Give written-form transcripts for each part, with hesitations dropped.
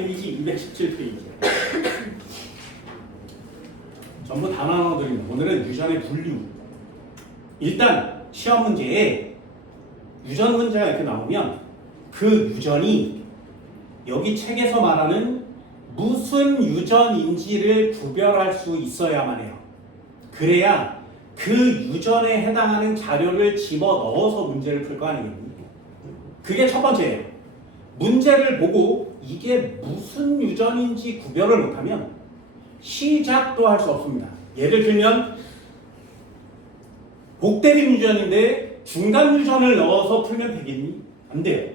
페이지 217페이지. 전부 단원어들입니다. 오늘은 유전의 분류. 일단 시험 문제에 유전 문제가 이렇게 나오면 그 유전이 여기 책에서 말하는 무슨 유전인지를 구별할 수 있어야만 해요. 그래야 그 유전에 해당하는 자료를 집어넣어서 문제를 풀 거 아니겠니? 그게 첫 번째예요. 문제를 보고 이게 무슨 유전인지 구별을 못하면 시작도 할 수 없습니다. 예를 들면 복대림 유전인데 중간 유전을 넣어서 풀면 되겠니? 안 돼요.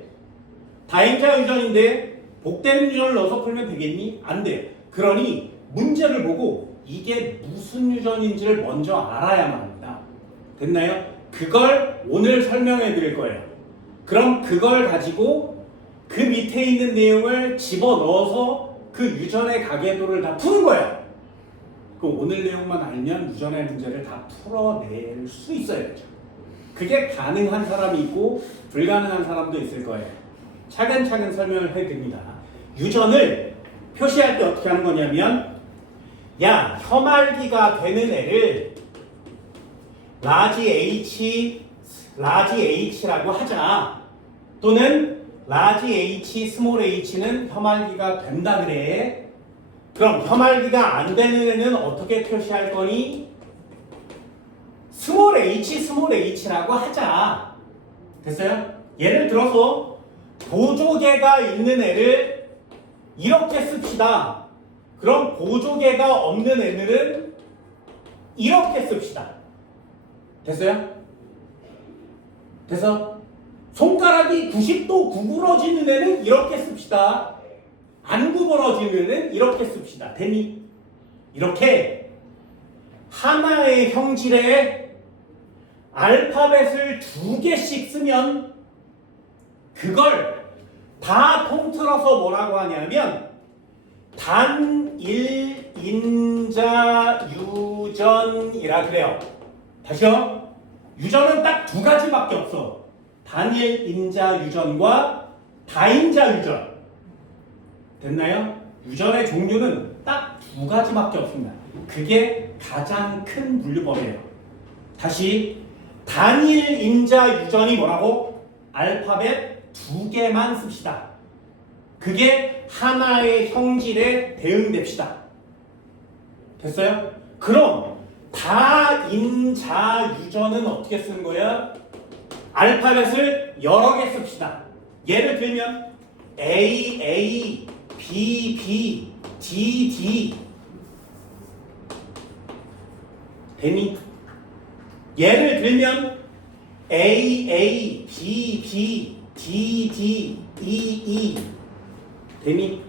다인자 유전인데 복대림 유전을 넣어서 풀면 되겠니? 안 돼요. 그러니 문제를 보고 이게 무슨 유전인지를 먼저 알아야만 합니다. 됐나요? 그걸 오늘 설명해 드릴 거예요. 그럼 그걸 가지고 그 밑에 있는 내용을 집어넣어서 그 유전의 가계도를 다 푸는 거예요. 그 오늘 내용만 알면 유전의 문제를 다 풀어낼 수 있어야죠. 그게 가능한 사람이 있고 불가능한 사람도 있을 거예요. 차근차근 설명을 해드립니다. 유전을 표시할 때 어떻게 하는 거냐면, 야, 혐알기가 되는 애를 라지 H라고 하자. 또는 라지 H, 스몰 h는 혐알기가 된다 그래. 그럼 혐알기가 안 되는 애는 어떻게 표시할 거니? 스몰 h라고 하자. 됐어요? 예를 들어서 보조개가 있는 애를 이렇게 씁시다. 그럼 보조개가 없는 애들은 이렇게 씁시다. 됐어요? 돼서 손가락이 90도 구부러지는 애는 이렇게 씁시다. 안 구부러지는 애는 이렇게 씁시다. 됐니? 이렇게 하나의 형질에 알파벳을 2개씩 쓰면 그걸 다 통틀어서 뭐라고 하냐면 단일인자 유전이라 그래요. 다시요. 유전은 딱 2가지밖에 없어. 단일인자 유전과 다인자 유전. 됐나요? 유전의 종류는 딱 2가지밖에 없습니다. 그게 가장 큰 분류법이에요. 다시 단일인자 유전이 뭐라고? 알파벳 2개만 씁시다. 그게 하나의 형질에 대응됩시다. 됐어요? 그럼 다인자 유전은 어떻게 쓰는 거야? 알파벳을 여러 개 씁시다. 예를 들면 AA, BB, DD. 되니? 예를 들면 AA, BB, DD, EE. 되니?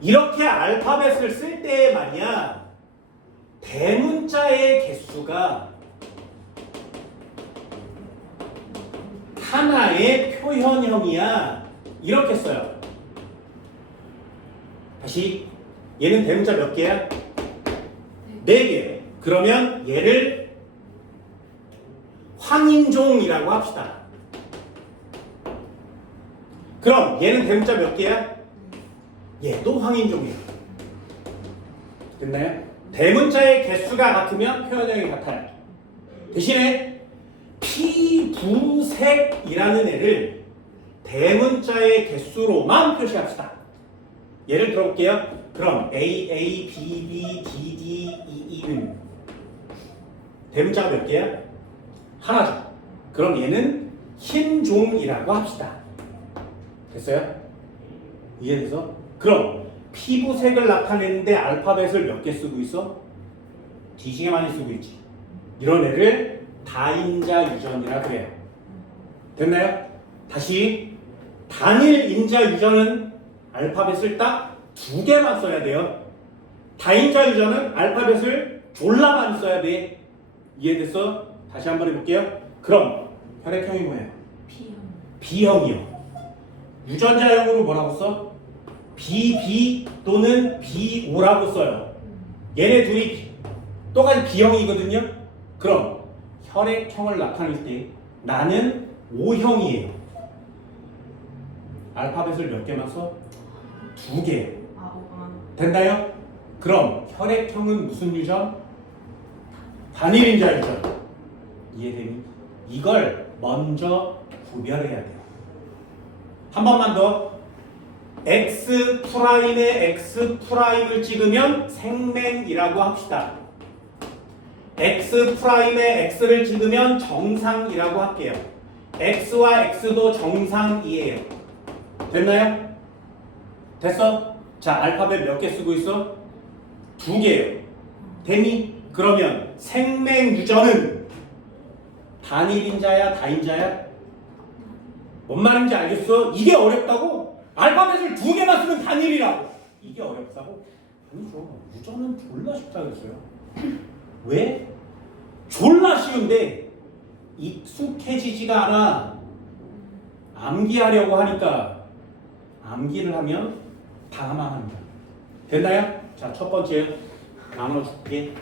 이렇게 알파벳을 쓸 때 말이야, 대문자의 개수가 하나의 표현형이야. 이렇게 써요. 다시, 얘는 대문자 몇 개야? 4개. 그러면 얘를 황인종이라고 합시다. 그럼 얘는 대문자 몇 개야? 얘도 황인종이야. 됐나요? 대문자의 개수가 같으면 표현형이 같아요. 대신에 피부색이라는 애를 대문자의 개수로만 표시합시다. 예를 들어볼게요. 그럼 A, A, B, B, D, D, E, E는 대문자가 몇 개야? 하나죠. 그럼 얘는 흰종이라고 합시다. 됐어요? 이해돼서? 그럼 피부색을 나타내는데 알파벳을 몇 개 쓰고 있어? 뒤지게 많이 쓰고 있지. 이런 애를 다인자 유전이라 그래요. 됐나요? 다시 단일인자 유전은 알파벳을 딱 2개만 써야 돼요. 다인자 유전은 알파벳을 졸라 많이 써야 돼. 이해됐어? 다시 한번 해볼게요. 그럼 혈액형이 뭐예요? B형이요. 유전자형으로 뭐라고 써? BB 또는 BO라고 써요. 얘네 둘이 똑같이 B형이거든요. 그럼 혈액형을 나타낼 때 나는 O형이에요. 알파벳을 몇 개만 써? 2개. 아, 됐나요? 그럼 혈액형은 무슨 유전? 단일인자 유전. 이해되니? 이걸 먼저 구별해야 돼요. 한 번만 더. X 프라임에 X 프라임을 찍으면 생맹이라고 합시다. X 프라임에 X를 찍으면 정상이라고 할게요. X와 X도 정상이에요. 됐나요? 됐어? 자, 알파벳 몇 개 쓰고 있어? 2개예요. 됐니? 그러면 생맹 유전은 단일인자야, 다인자야? 뭔 말인지 알겠어? 이게 어렵다고? 알파벳을 2개만 쓰면 단일이라고. 이게 어렵다고? 아니죠. 유전은 졸라 쉽다 그랬어요. 왜? 졸라 쉬운데 익숙해지지가 않아. 암기하려고 하니까 암기를 하면 다 망합니다. 됐나요? 자, 첫 번째 나눠줄게.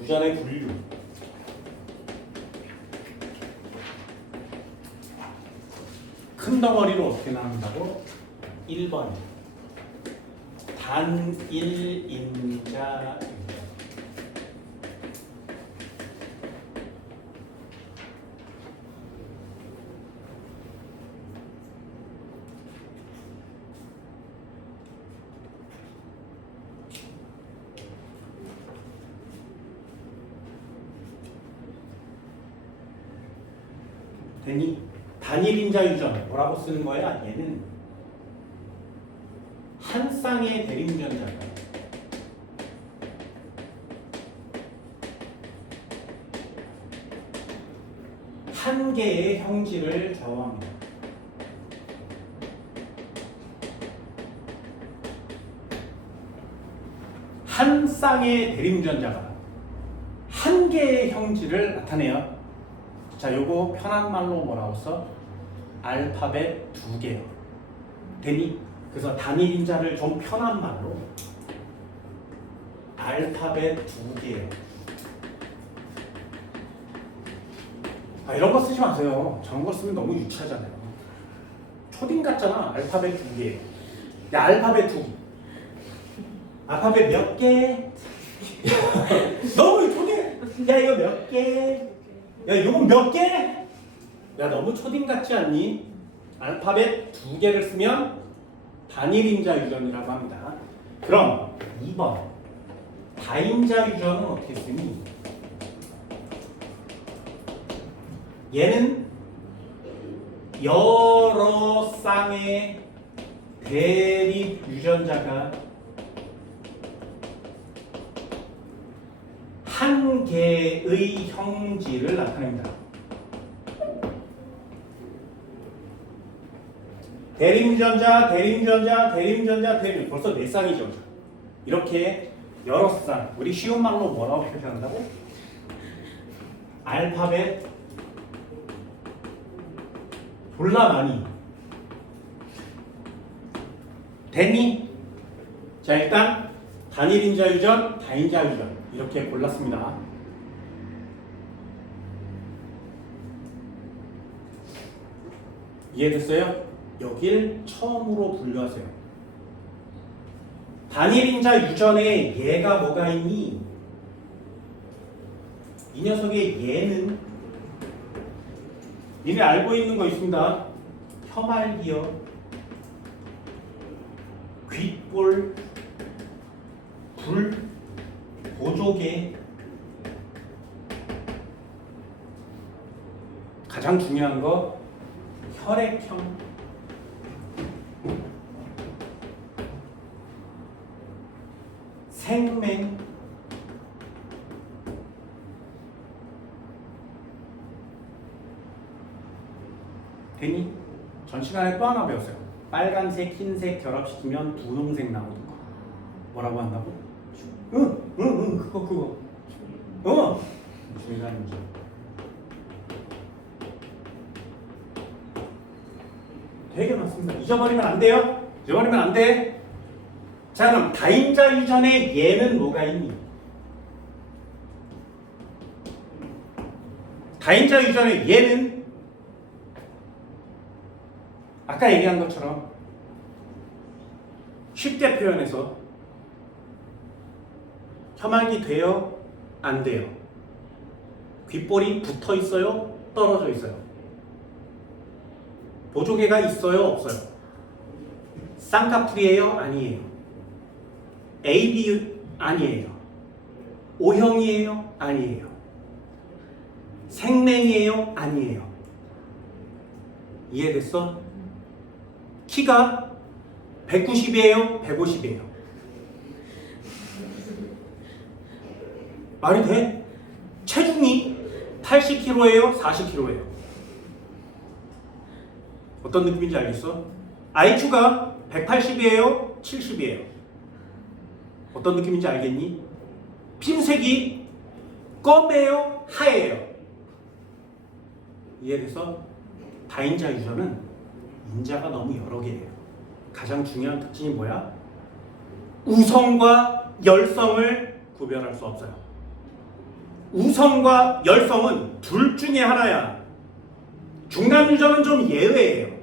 유전의 분류. 큰 덩어리로 어떻게 나눈다고? 1번 단일인자 유전. 되니? 단일인자 유전 뭐라고 쓰는 거야? 얘는 한 쌍의 대립유전자가 한 개의 형질을 좌우합니다. 한 쌍의 대립유전자가 한 개의 형질을 나타내요. 자, 요거 편한 말로 뭐라고 써? 알파벳 2개요. 되니? 그래서 단일인자를 좀 편한 말로 알파벳 2개요. 아, 이런 거 쓰지 마세요. 저런 거 쓰면 너무 유치하잖아요. 초딩 같잖아. 알파벳 2개. 야, 알파벳 2개. 알파벳 몇 개? 너무 초딩. 야, 이거 몇 개? 야, 이건 몇 개? 야, 너무 초딩 같지 않니? 알파벳 2개를 쓰면 단일인자 유전이라고 합니다. 그럼 2번 다인자 유전은 어떻게 쓰니? 얘는 여러 쌍의 대립 유전자가 한 개의 형질을 나타냅니다. 대립유전자, 대립유전자, 대립유전자, 대립. 벌써 4쌍이죠. 이렇게 여러 쌍. 우리 쉬운 말로 뭐라고 표현한다고? 알파벳 졸라 많이. 됐니? 자, 일단 단일인자 유전, 다인자 유전 이렇게 골랐습니다. 이해됐어요? 여길 처음으로 분류하세요. 단일인자 유전에 얘가 뭐가 있니? 이 녀석의 얘는 니네 알고 있는 거 있습니다. 혐알기여, 귓볼, 불, 보조개. 가장 중요한 거 혈액형. 생맹. 되니? 전 시간에 또 하나 배웠어요. 빨간색, 흰색 결합시키면 분홍색 나오는 거. 뭐라고 한다고? 응, 그거. 중요한 문제. 되게 많습니다. 잊어버리면 안 돼요. 잊어버리면 안 돼. 자, 그럼 다인자 유전에 얘는 뭐가 있니? 다인자 유전에 얘는 아까 얘기한 것처럼 쉽게 표현해서 혀말기 돼요? 안 돼요? 귓볼이 붙어 있어요? 떨어져 있어요? 보조개가 있어요? 없어요? 쌍꺼풀이에요? 아니에요? AB 아니에요? O형이에요? 아니에요? 생맹이에요? 아니에요? 이해됐어? 키가 190이에요? 150이에요? 말이 돼? 체중이 80kg예요? 40kg예요? 어떤 느낌인지 알겠어? IQ가 180이에요? 70이에요? 어떤 느낌인지 알겠니? 피부색이 검해요? 하얘요? 이해돼서? 다인자 유전은 인자가 너무 여러 개예요. 가장 중요한 특징이 뭐야? 우성과 열성을 구별할 수 없어요. 우성과 열성은 둘 중에 하나야. 중간 유전은 좀 예외예요.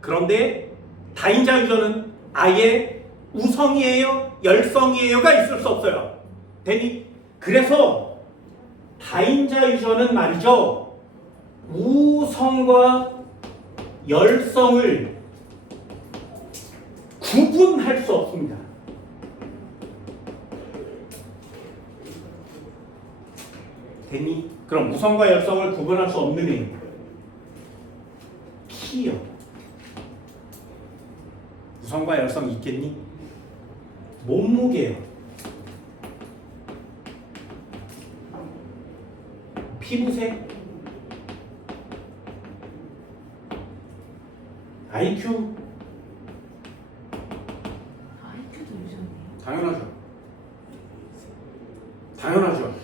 그런데 다인자 유전은 아예 우성이에요, 열성이에요가 있을 수 없어요. 되니? 그래서 다인자 유전은 말이죠. 우성과 열성을 구분할 수 없습니다. 되니? 그럼 우성과 열성을 구분할 수 없는 애 키요. 우성과 열성 있겠니? 몸무게요. 피부색, IQ. IQ도 유전이에요? 당연하죠. 당연하죠.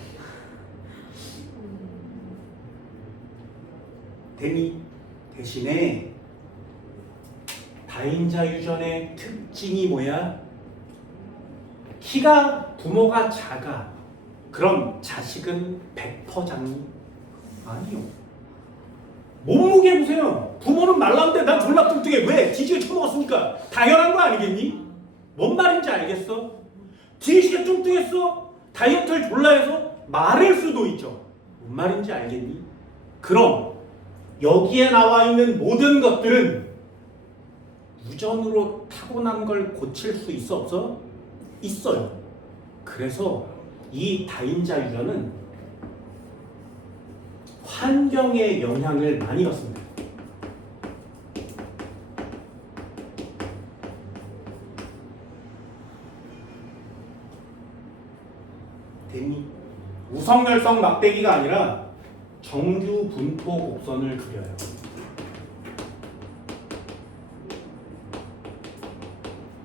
되니? 대신에 다인자 유전의 특징이 뭐야? 키가 부모가 작아. 그럼 자식은 100% 작니? 아니요. 몸무게 보세요. 부모는 말랐는데 난 졸라 뚱뚱해. 왜? 뒤지게 처먹었으니까. 당연한 거 아니겠니? 뭔 말인지 알겠어? 뒤지게 뚱뚱했어? 다이어트를 졸라 해서 말할 수도 있죠. 뭔 말인지 알겠니? 그럼 여기에 나와 있는 모든 것들은 유전으로 타고난 걸 고칠 수 있어 없어? 있어요. 그래서 이 다인자 유전은 환경의 영향을 많이 받습니다. 대미 우성열성 막대기가 아니라 정규 분포 곡선을 그려요.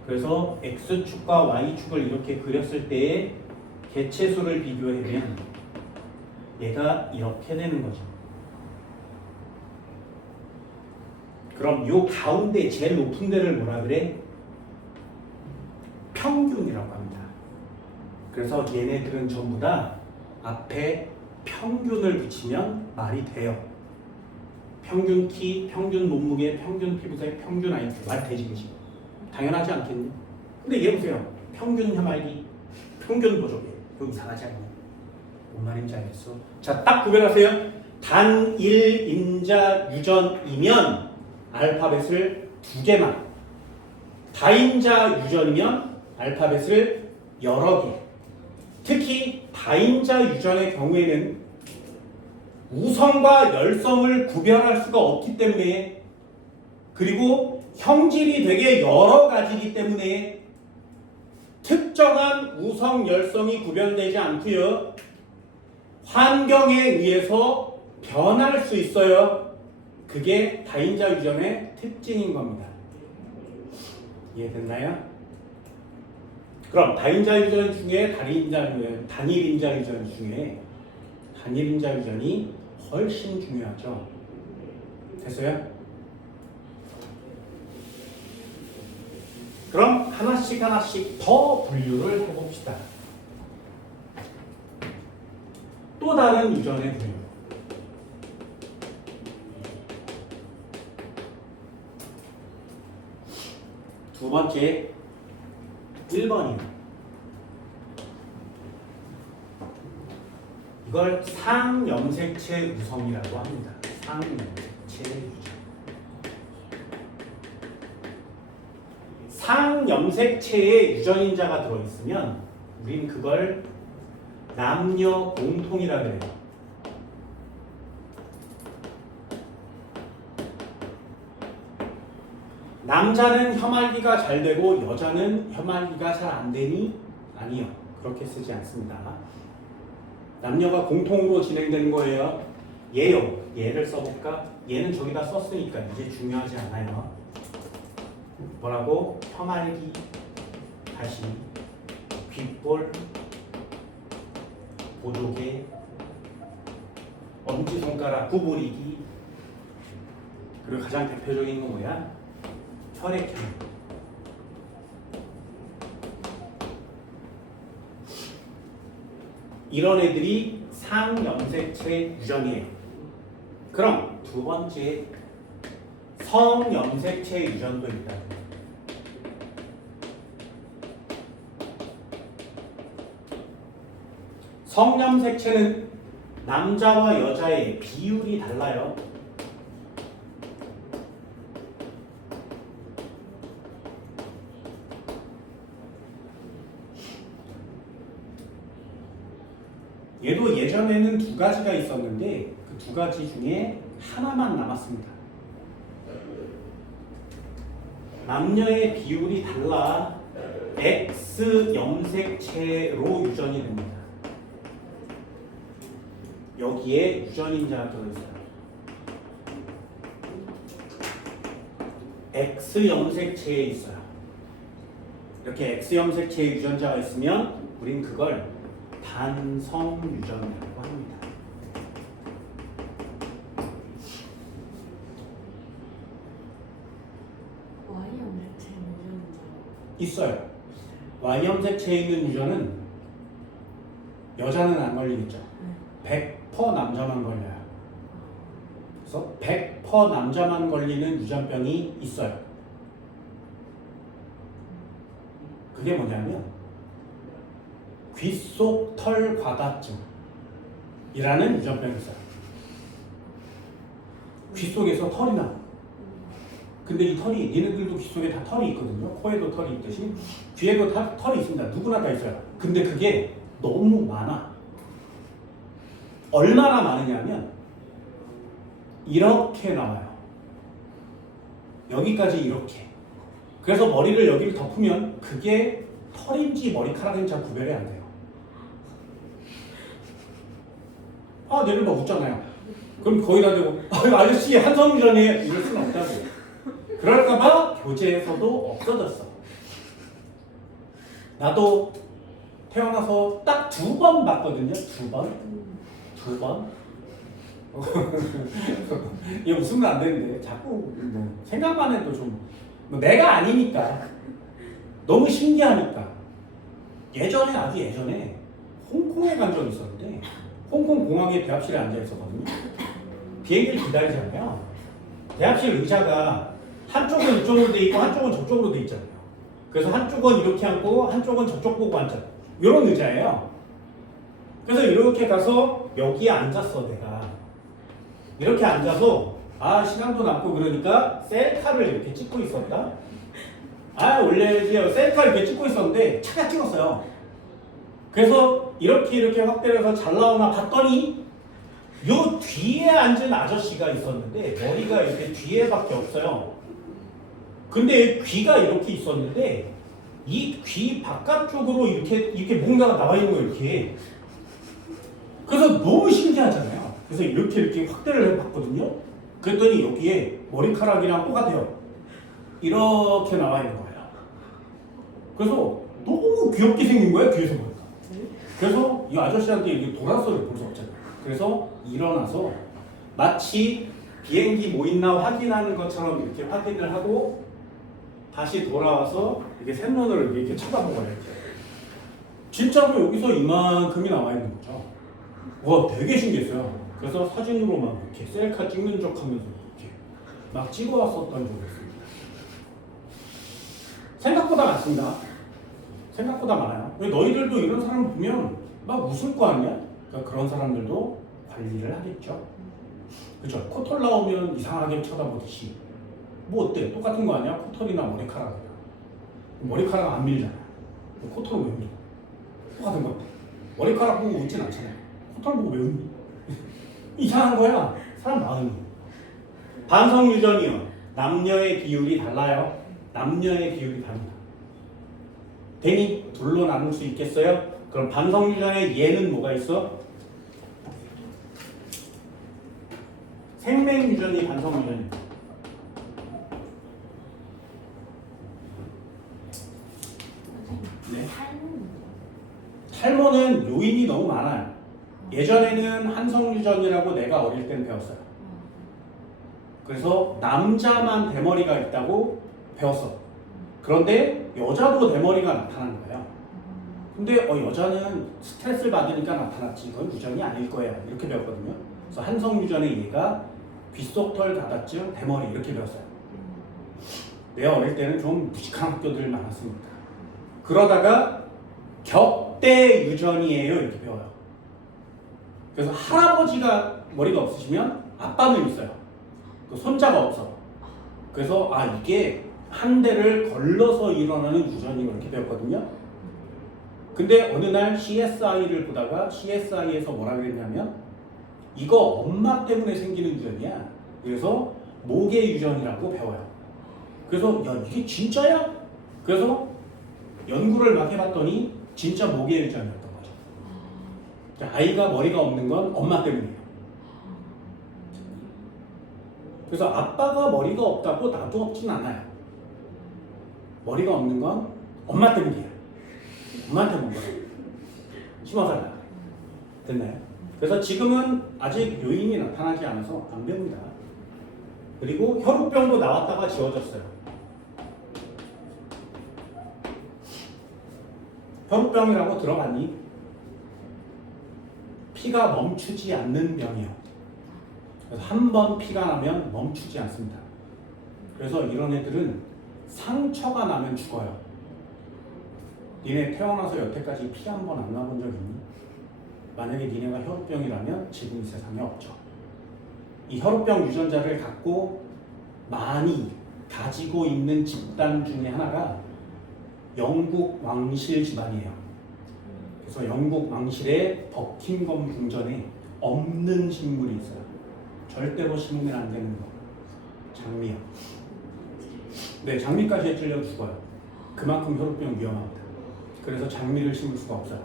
그래서 X축과 Y축을 이렇게 그렸을 때의 개체수를 비교해보면 얘가 이렇게 되는 거죠. 그럼 요 가운데 제일 높은 데를 뭐라 그래? 평균이라고 합니다. 그래서 얘네들은 전부 다 앞에 평균을 붙이면 말이 돼요. 평균 키, 평균 몸무게, 평균 피부색, 평균 IQ. 말 되지, 그지? 당연하지 않겠니? 근데 얘 보세요. 평균 혀말기, 평균 보조개. 이거 이상하지 않니? 뭔 말인지 알겠어? 자, 딱 구별하세요. 단일 인자 유전이면 알파벳을 2개만, 다인자 유전이면 알파벳을 여러 개. 특히 다인자 유전의 경우에는 우성과 열성을 구별할 수가 없기 때문에, 그리고 형질이 되게 여러 가지이기 때문에 특정한 우성 열성이 구별되지 않고요. 환경에 의해서 변할 수 있어요. 그게 다인자 유전의 특징인 겁니다. 이해됐나요? 그럼 다인자 유전 중에 단일인자 유전 중에 단일인자 유전이 훨씬 중요하죠. 됐어요? 그럼 하나씩 하나씩 더 분류를 해봅시다. 또 다른 유전의 분류. 두 번째 1번이에요. 이걸 상염색체 유성이라고 합니다. 상염색체 유성. 상염색체에 유전인자가 들어있으면 우린 그걸 남녀 공통이라 그래요. 남자는 혐알기가 잘 되고 여자는 혐알기가 잘 안 되니? 아니요. 그렇게 쓰지 않습니다. 남녀가 공통으로 진행되는 거예요. 얘요. 얘를 써볼까? 얘는 저기다 썼으니까 이제 중요하지 않아요. 뭐라고? 혐알기, 다시, 귓볼, 보조개, 엄지손가락 구부리기, 그리고 가장 대표적인 건 뭐야? 혈액형. 이런 애들이 상염색체 유전이에요. 그럼 두 번째 성염색체 유전도 있다. 성염색체는 남자와 여자의 비율이 달라요. 얘도 예전에는 두 가지가 있었는데 그 두 가지 중에 하나만 남았습니다. 남녀의 비율이 달라 X 염색체로 유전이 됩니다. 여기에 유전인자가 들어있어요. X 염색체에 있어요. 이렇게 X 염색체에 유전자가 있으면 우린 그걸 단성 유전이라고 합니다. Y염색체 유전자 있어요. Y염색체에 있는 유전은 여자는 안 걸리겠죠. 100% 남자만 걸려요. 그래서 100% 남자만 걸리는 유전병이 있어요. 그게 뭐냐면 귓속 털 과다증이라는 유전병이 있어요. 귓속에서 털이 나. 근데 이 털이 니네들도 귓속에 다 털이 있거든요. 코에도 털이 있듯이 귀에도 다 털이 있습니다. 누구나 다 있어요. 근데 그게 너무 많아. 얼마나 많으냐면 이렇게 나와요. 여기까지 이렇게. 그래서 머리를 여기를 덮으면 그게 털인지 머리카락인지 잘 구별이 안 돼요. 아, 내를 막 웃잖아요. 그럼 거기다 대고 아저씨 한성유전이에요. 이럴 수는 없다고. 그럴까봐 교재에서도 없어졌어. 나도 태어나서 딱 2번 봤거든요. 2번. 이게 웃으면 안 되는데 자꾸 뭐 생각만 해도 좀 내가 아니니까 너무 신기하니까. 예전에 아주 예전에 홍콩에 간 적이 있었는데 홍콩 공항에 대합실에 앉아 있었거든요. 비행기를 기다리잖아요. 대합실 의자가 한쪽은 이쪽으로 돼 있고 한쪽은 저쪽으로 돼 있잖아요. 그래서 한쪽은 이렇게 앉고 한쪽은 저쪽 보고 앉잖아요. 이런 의자예요. 그래서 이렇게 가서 여기에 앉았어. 내가 이렇게 앉아서 시간도 남고 그러니까 셀카를 이렇게 찍고 있었다. 원래 이제 셀카를 이렇게 찍고 있었는데 차가 찍었어요. 그래서 이렇게 확대를 해서 잘 나오나 봤더니 요 뒤에 앉은 아저씨가 있었는데 머리가 이렇게 뒤에밖에 없어요. 근데 귀가 이렇게 있었는데 이 귀 바깥쪽으로 이렇게 뭔가가 나와 있는 거예요. 이렇게. 그래서 너무 신기하잖아요. 그래서 이렇게 확대를 해봤거든요. 그랬더니 여기에 머리카락이랑 똑같아요. 이렇게 나와 있는 거예요. 그래서 너무 귀엽게 생긴 거예요. 뒤에서 보니까. 그래서 이 아저씨한테 이렇게 돌았어요. 볼 수 없잖아요. 그래서 일어나서 마치 비행기 뭐 있나 확인하는 것처럼 이렇게 확인을 하고 다시 돌아와서 이렇게 샘눈으로 이렇게 쳐다보고요. 이렇게. 진짜로 여기서 이만큼이 나와 있는 거죠. 와, 되게 신기했어요. 그래서 사진으로 막 이렇게 셀카 찍는 척 하면서 이렇게 막 찍어왔었던 적이 있습니다. 생각보다 많습니다. 생각보다 많아요. 왜 너희들도 이런 사람 보면 막 웃을 거 아니야? 그러니까 그런 사람들도 관리를 하겠죠. 그죠? 코털 나오면 이상하게 쳐다보듯이 뭐 어때? 똑같은 거 아니야? 코털이나 머리카락이나 머리카락 안 밀잖아. 코털은 왜 밀어? 똑같은 거. 머리카락 보고 웃진 않잖아요. 코털 보고 왜 웃니? 이상한 거야. 사람 마음이. 반성 유전이요. 남녀의 비율이 달라요. 남녀의 비율이 다릅니다. 되니 둘로 나눌 수 있겠어요? 그럼 반성 유전의 예는 뭐가 있어? 생명 유전이 반성 유전입니다. 네. 탈모는 요인이 너무 많아요. 예전에는 한성 유전이라고 내가 어릴 땐 배웠어요. 그래서 남자만 대머리가 있다고 배웠어. 그런데 여자도 대머리가 나타나는 거예요. 근데 여자는 스트레스를 받으니까 나타났지 이건 유전이 아닐 거예요. 이렇게 배웠거든요. 그래서 한성 유전의 예가 귓속털 가다증 대머리 이렇게 배웠어요. 내가 어릴 때는 좀 무식한 학교들 많았으니까. 그러다가 격대 유전이에요 이렇게 배워요. 그래서 할아버지가 머리가 없으시면 아빠는 있어요. 그 손자가 없어. 그래서 이게 한 대를 걸러서 일어나는 유전이 이렇게 배웠거든요. 근데 어느 날 CSI를 보다가 CSI에서 뭐라 그랬냐면 이거 엄마 때문에 생기는 유전이야. 그래서 모계 유전이라고 배워요. 그래서 야 이게 진짜야? 그래서 연구를 막 해봤더니 진짜 모계 유전이었던 거죠. 아이가 머리가 없는 건 엄마 때문이에요. 그래서 아빠가 머리가 없다고 나도 없진 않아요. 머리가 없는 건 엄마 때문이에요. 엄마한테 본 거예요. 심어서 됐나요? 그래서 지금은 아직 요인이 나타나지 않아서 안 배웁니다. 그리고 혈우병도 나왔다가 지워졌어요. 혈우병이라고 들어봤니? 피가 멈추지 않는 병이요. 그래서 한 번 피가 나면 멈추지 않습니다. 그래서 이런 애들은 상처가 나면 죽어요. 니네 태어나서 여태까지 피 한 번 안 나본 적 있니? 만약에 니네가 혈우병이라면 지금 이 세상에 없죠. 이 혈우병 유전자를 갖고 많이 가지고 있는 집단 중에 하나가 영국 왕실 집안이에요. 그래서 영국 왕실의 버킹엄 궁전에 없는 식물이 있어요. 절대로 심으면 안 되는 거. 장미요. 네, 장미까지 찔려 죽어요. 그만큼 혈우병 위험합니다. 그래서 장미를 심을 수가 없어요.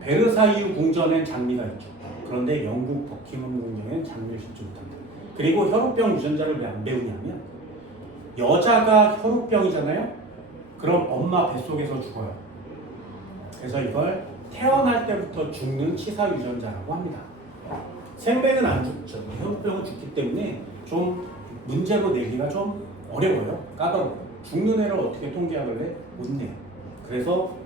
베르사유 궁전엔 장미가 있죠. 그런데 영국 버킹엄 궁전엔 장미를 심지 못합니다. 그리고 혈우병 유전자를 왜 안 배우냐면 여자가 혈우병이잖아요. 그럼 엄마 뱃속에서 죽어요. 그래서 이걸 태어날 때부터 죽는 치사 유전자라고 합니다. 생배는 안 죽죠. 혈우병은 죽기 때문에 좀 문제로 내기가 좀 어려워요. 까다로워요. 죽는 애를 어떻게 통계하길래 못 내요. 그래서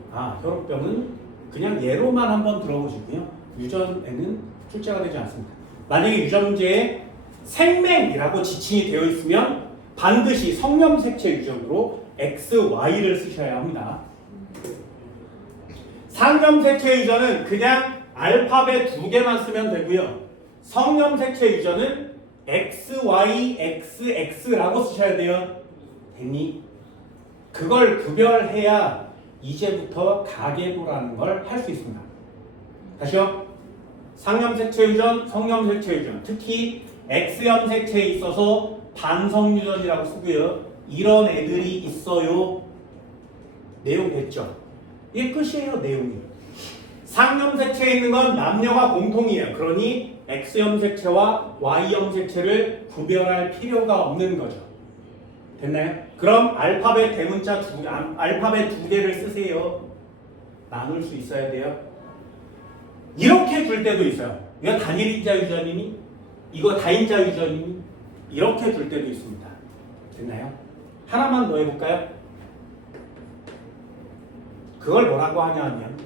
혈우병은 그냥 예로만 한번 들어보시고요. 유전에는 출제가 되지 않습니다. 만약에 유전제에 생맹이라고 지칭이 되어 있으면 반드시 성염색체 유전으로 XY를 쓰셔야 합니다. 상염색체 유전은 그냥 알파벳 2개만 쓰면 되고요. 성염색체 유전은 XYXX라고 쓰셔야 돼요. 됐니? 그걸 구별해야 이제부터 가계도라는 걸 할 수 있습니다. 다시요. 상염색체 유전, 성염색체 유전, 특히 X염색체에 있어서 반성유전이라고 쓰고요. 이런 애들이 있어요. 내용 됐죠? 이게 끝이에요, 내용이. 상염색체에 있는 건 남녀가 공통이에요. 그러니 X염색체와 Y염색체를 구별할 필요가 없는 거죠. 됐나요? 그럼 알파벳 대문자 알파벳 2개를 쓰세요. 나눌 수 있어야 돼요. 이렇게 줄 때도 있어요. 이거 단일인자 유전이니? 이거 다인자 유전이니? 이렇게 줄 때도 있습니다. 됐나요? 하나만 더 해볼까요? 그걸 뭐라고 하냐 하면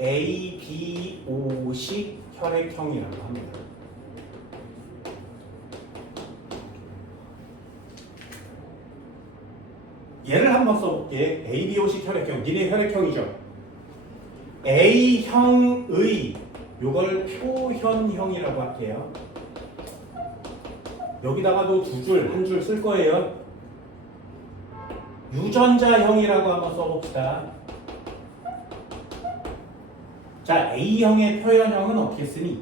ABO식 혈액형이라고 합니다. 예를 한번 써볼게. ABO식 혈액형. 니네 혈액형이죠. A형의 요걸 표현형이라고 할게요. 여기다가도 두 줄, 한 줄 쓸 거예요. 유전자형이라고 한번 써봅시다. 자, A형의 표현형은 어떻게 쓰니?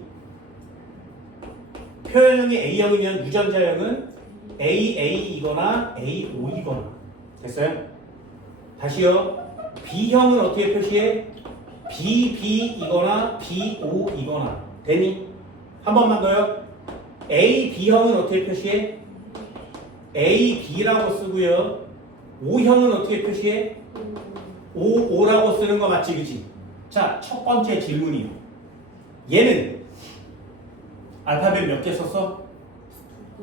표현형이 A형이면 유전자형은 AA이거나 AO이거나. 됐어요? 다시요. B형은 어떻게 표시해? BB이거나 BO이거나. 되니? 한 번만 더요. AB형은 어떻게 표시해? AB라고 쓰고요. O형은 어떻게 표시해? OO라고 쓰는 거 맞지, 그치? 자, 첫 번째 질문이요. 얘는 알파벳 몇 개 썼어?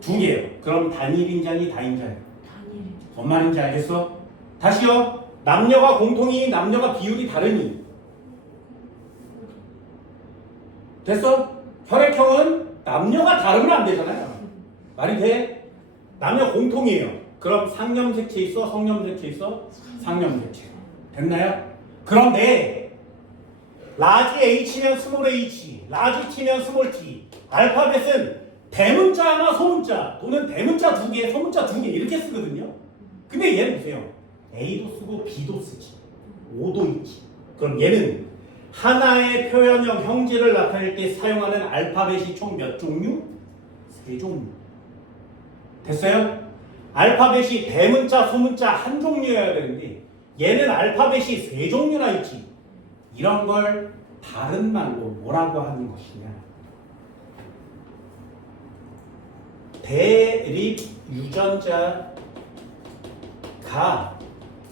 2개요. 그럼 단일인자니 다인자니? 단일. 뭔 말인지 알겠어? 다시요. 남녀가 공통이 남녀가 비율이 다르니? 됐어? 혈액형은 남녀가 다르면 안 되잖아요. 말이 돼? 남녀 공통이에요. 그럼 상염색체 있어? 성염색체 있어? 상염색체. 됐나요? 그런데 라지 H면 스몰 H, 라지 T면 스몰 T. 알파벳은 대문자 하나, 소문자 또는 대문자 2개, 소문자 2개 이렇게 쓰거든요. 근데 얘는 보세요. A도 쓰고 B도 쓰지. O도 있지. 그럼 얘는 하나의 표현형 형질을 나타낼 때 사용하는 알파벳이 총 몇 종류? 3종류. 됐어요? 알파벳이 대문자, 소문자 한 종류여야 되는데 얘는 알파벳이 3종류나 있지. 이런 걸 다른 말로 뭐라고 하는 것이냐? 대립 유전자가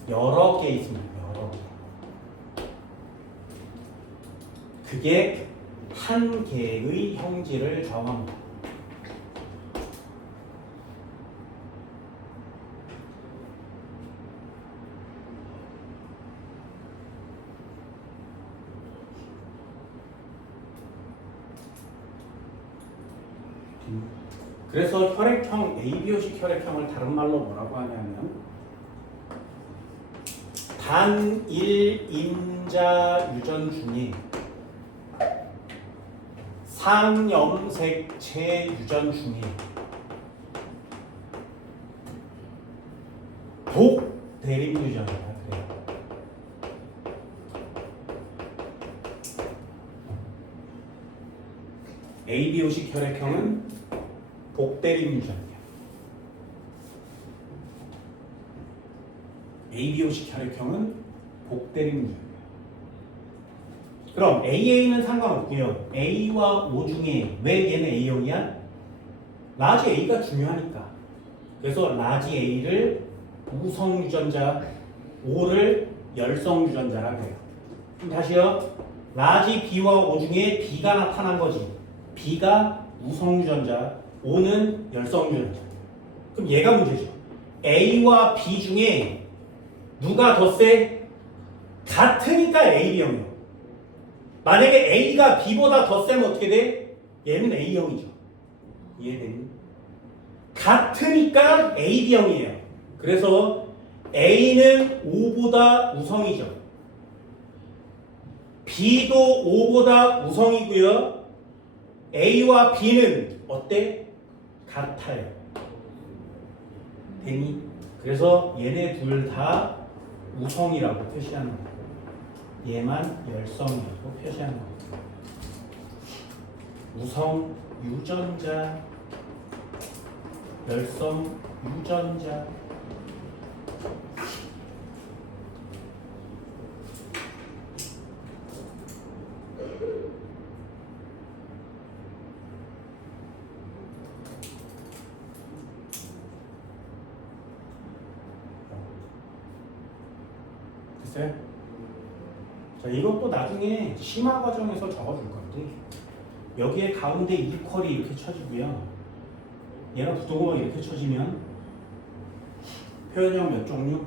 여러 개 있습니다. 여러 개. 그게 한 개의 형질을 정합니다. 그래서 혈액형, ABO식 혈액형을 다른 말로 뭐라고 하냐면 단일인자 유전 중에 상염색체 유전 중에 복대립 유전이라 그래요. ABO식 혈액형은 복대립 유전이야. ABO식 혈액형은 복대립 유전이야. 그럼 AA는 상관없고요. A와 O 중에 왜 얘는 A형이야? 라지 A가 중요하니까. 그래서 라지 A를 우성 유전자, O를 열성 유전자라고 해요. 그럼 다시요. 라지 B와 O 중에 B가 나타난 거지. B가 우성 유전자, O는 열성 유전자. 그럼 얘가 문제죠. A와 B 중에 누가 더 세? 같으니까 AB형이요. 만약에 A가 B보다 더 세면 어떻게 돼? 얘는 A형이죠. 이해되니? 같으니까 AB형이에요. 그래서 A는 O보다 우성이죠. B도 O보다 우성이고요. A와 B는 어때? 같아요. 되니? 그래서 얘네 둘 다 우성이라고 표시하는 거예요. 얘만 열성이라고 표시하는 거예요. 우성 유전자, 열성 유전자. 됐어요? 자, 이것도 나중에 심화 과정에서 적어줄 건데 여기에 가운데 이퀄이 이렇게 쳐지고요. 얘가 부동호가 이렇게 쳐지면 표현형 몇 종류?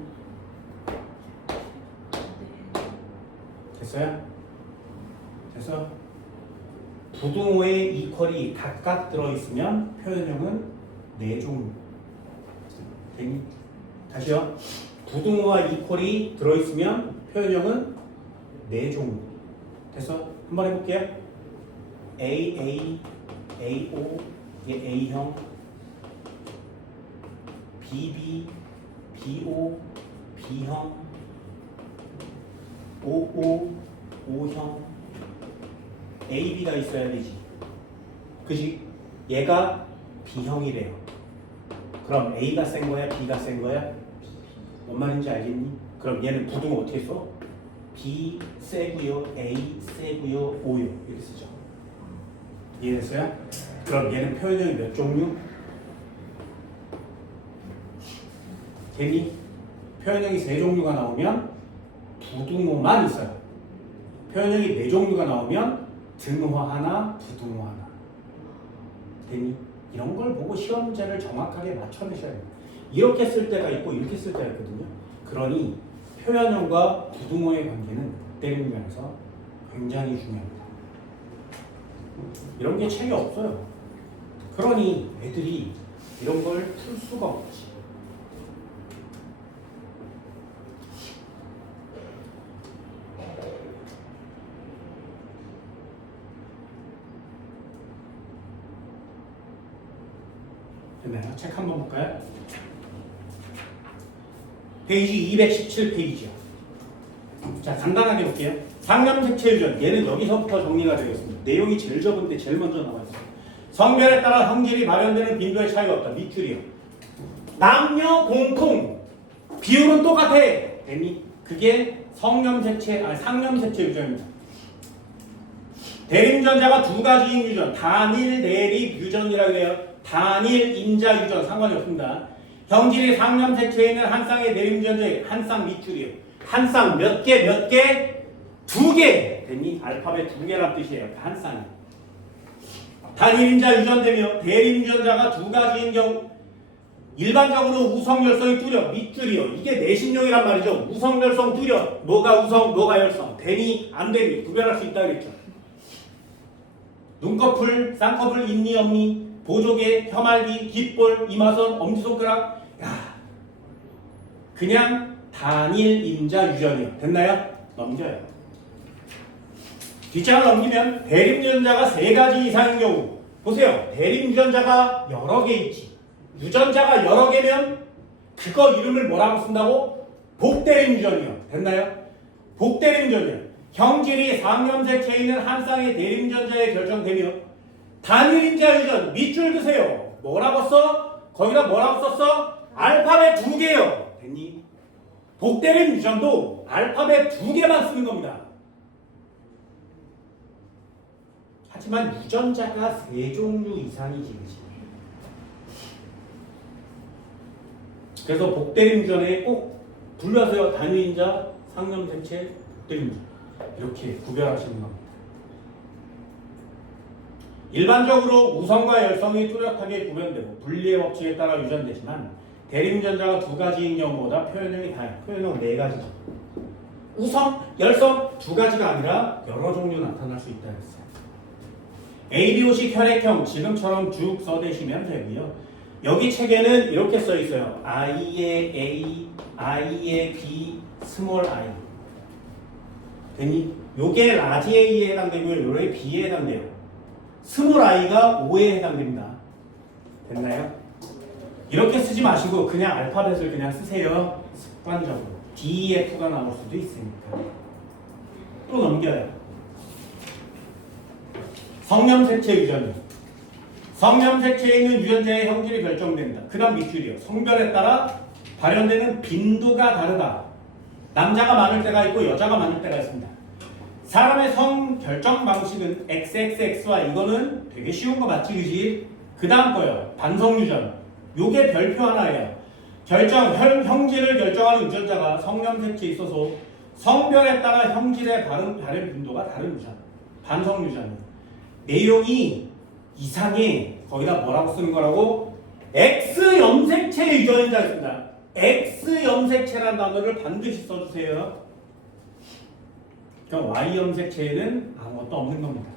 됐어요? 됐어? 부동호에 이퀄이 각각 들어있으면 표현형은 4종류. 되니? 다시요. 부등호와 이퀄이 들어있으면 표현형은 네 종류. 됐어? 한번 해볼게요. AA, AO, 이게 A형, BB, BO, B형, OO, O형, AB가 있어야 되지. 그지? 얘가 B형이래요. 그럼 A가 센 거야? B가 센 거야? 뭔 말인지 알겠니? 그럼 얘는 부등호 어떻게 써? B 세고요, A 세고요, O요 이렇게 쓰죠. 이해됐어요? 그럼 얘는 표현형이 몇 종류? 개니? 표현형이 세 종류가 나오면 부등호만 있어요. 표현형이 네 종류가 나오면 등호 하나, 부등호 하나. 되니? 이런 걸 보고 시험 문제를 정확하게 맞춰내셔야 돼요. 이렇게 쓸 때가 있고 이렇게 쓸 때가 있거든요. 그러니 표현형과 부등호의 관계는 때리는 면에서 굉장히 중요합니다. 이런 게 책에 없어요. 그러니 애들이 이런 걸 풀 수가 없지. 됐나요? 책 한번 볼까요? 페이지 217페이지요. 자, 간단하게 볼게요. 상념색체 유전, 얘는 여기서부터 정리가 되겠습니다. 내용이 제일 적은데 제일 먼저 나와 있어요. 성별에 따라 성질이 발현되는 빈도의 차이가 없다. 밑줄이요. 남녀 공통 비율은 똑같아. 됐니? 그게 상념색체 유전입니다. 대립전자가 두 가지인 유전, 단일 대립 유전이라고 해요. 단일 인자 유전 상관이 없습니다. 형질이 상념색체에 있는 한 쌍의 대립전자에 한 쌍 밑줄이에요. 한 쌍 몇 개? 두 개. 됐니? 알파벳 두 개란 뜻이에요. 한 쌍이. 단일 인자 유전되며 대립 유전자가 두 가지인 경우 일반적으로 우성 열성이 뚜렷 밑줄이요. 이게 내신용이란 말이죠. 우성 열성 뚜렷. 뭐가 우성, 뭐가 열성. 되니 안 되니 구별할 수 있다 그랬죠. 눈꺼풀, 쌍꺼풀 있니 없니, 보조개, 혀말기, 귓볼, 이마선, 엄지손가락. 야, 그냥 단일 인자 유전이요. 됐나요? 넘겨요. 뒷장을 넘기면 대립 유전자가 세 가지 이상인 경우 보세요. 대립 유전자가 여러 개 있지. 유전자가 여러 개면 그거 이름을 뭐라고 쓴다고? 복대립 유전이요. 됐나요? 복대립 유전이요. 형질이 상념색체에 있는 한 쌍의 대립 유전자에 결정되며 단일 인자 유전 밑줄 그세요. 뭐라고 써? 거기다 뭐라고 썼어? 알파벳 두 개요. 됐니? 복대립 유전도 알파벳 두 개만 쓰는 겁니다. 하지만 유전자가 세 종류 이상이지. 그래서 복대립 유전에 꼭 불러서요. 단일 인자, 상념색체, 복대립 유전 이렇게 구별하시는 겁니다. 일반적으로 우성과 열성이 뚜렷하게 구별되고 분리의 법칙에 따라 유전되지만 대립 유전자가 두 가지인 경우보다 표현형이 다양해요. 표현형 네 가지죠. 우성, 열성 두 가지가 아니라 여러 종류 나타날 수 있다고 했어요. ABO식 혈액형 지금처럼 쭉 써대시면 되고요. 여기 책에는 이렇게 써 있어요. I의 A, I의 B, 스몰 I. 되니? 요게 라지 A에 해당되고요. 요게 B에 해당돼요. 스몰 I가 O에 해당됩니다. 됐나요? 이렇게 쓰지 마시고 그냥 알파벳을 그냥 쓰세요. 습관적으로. DEF가 나올 수도 있으니까. 또 넘겨요. 성념색체 유전. 성념색체에 있는 유전자의 형질이 결정된다. 그 다음 밑줄이요. 성별에 따라 발현되는 빈도가 다르다. 남자가 많을 때가 있고 여자가 많을 때가 있습니다. 사람의 성 결정 방식은 XXXY. 이거는 되게 쉬운 거 맞지, 그지? 그 다음 거요. 반성 유전. 요게 별표 하나예요. 형질을 결정하는 유전자가 성념색체에 있어서 성별에 따라 형질의 발현 빈도가 다른 유전. 반성 유전. 내용이 이상해. 거기다 뭐라고 쓰는 거라고? X염색체 유전이다 했습니다. X염색체라는 단어를 반드시 써주세요. 그럼 Y염색체에는 아무것도 없는 겁니다.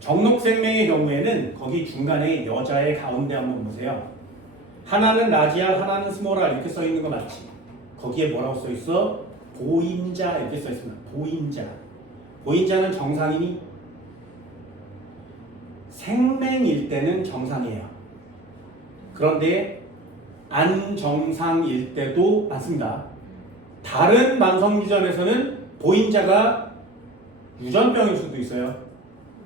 정록생명의 경우에는 거기 중간에 여자의 가운데 한번 보세요. 하나는 라지 R, 하나는 스몰 R 이렇게 써 있는 거 맞지? 거기에 뭐라고 써 있어? 보인자 이렇게 써 있습니다. 보인자. 보인자는 정상이니? 생맹일 때는 정상이에요. 그런데 안정상일 때도 많습니다. 다른 만성 유전에서는 보인자가 유전병일 수도 있어요.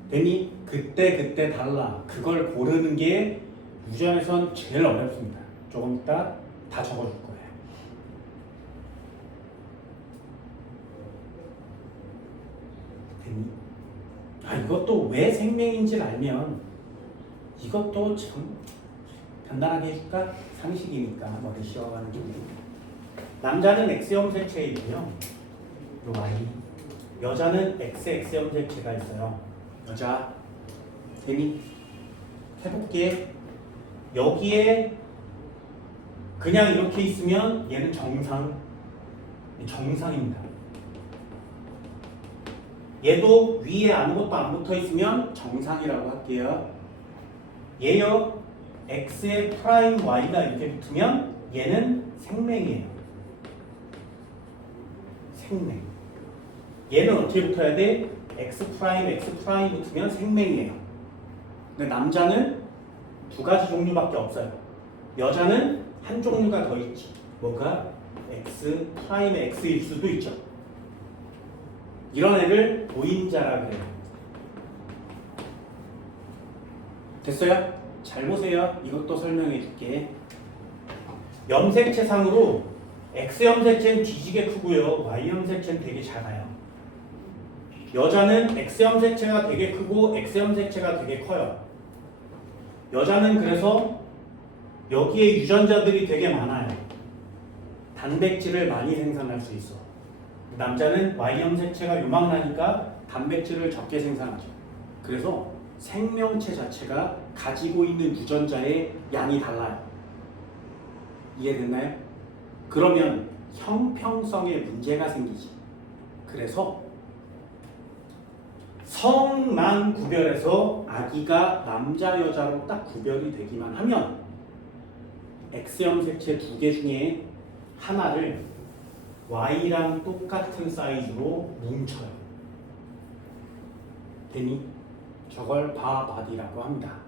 되니 그때 달라. 그걸 고르는 게 유전에선 제일 어렵습니다. 조금 이따 다 적어줄 거예요. 되니? 이것도 왜 생명인지를 알면 이것도 참 간단하게 해줄까? 상식이니까 머리 쉬어가는 중에. 남자는 X형 색체이고요. 요 Y. 여자는 XX형 색체가 있어요. 여자. 되니? 해볼게. 여기에 그냥 이렇게 있으면 얘는 정상입니다. 얘도 위에 아무것도 안 붙어 있으면 정상이라고 할게요. 얘요. X에 프라임 Y가 이렇게 붙으면 얘는 생맹이에요. 생맹. 얘는 어떻게 붙어야 돼? X 프라임 붙으면 생맹이에요. 근데 남자는 두 가지 종류밖에 없어요. 여자는 한 종류가 더 있지. 뭐가? X 프라임의 X일 수도 있죠. 이런 애를 보인자라 그래요. 됐어요? 잘 보세요. 이것도 설명해 줄게. 염색체상으로 X 염색체는 뒤지게 크고요. Y 염색체는 되게 작아요. 여자는 X 염색체가 되게 크고 X 염색체가 되게 커요. 여자는 그래서 여기에 유전자들이 되게 많아요. 단백질을 많이 생산할 수 있어. 남자는 Y 염색체가 요망하니까 단백질을 적게 생산하죠. 그래서 생명체 자체가 가지고 있는 유전자의 양이 달라요. 이해됐나요? 그러면 형평성에 문제가 생기지. 그래서 성만 구별해서 아기가 남자 여자로 딱 구별이 되기만 하면 X형 색체 두 개 중에 하나를 Y랑 똑같은 사이즈로 뭉쳐요. 되니? 저걸 바바디라고 합니다.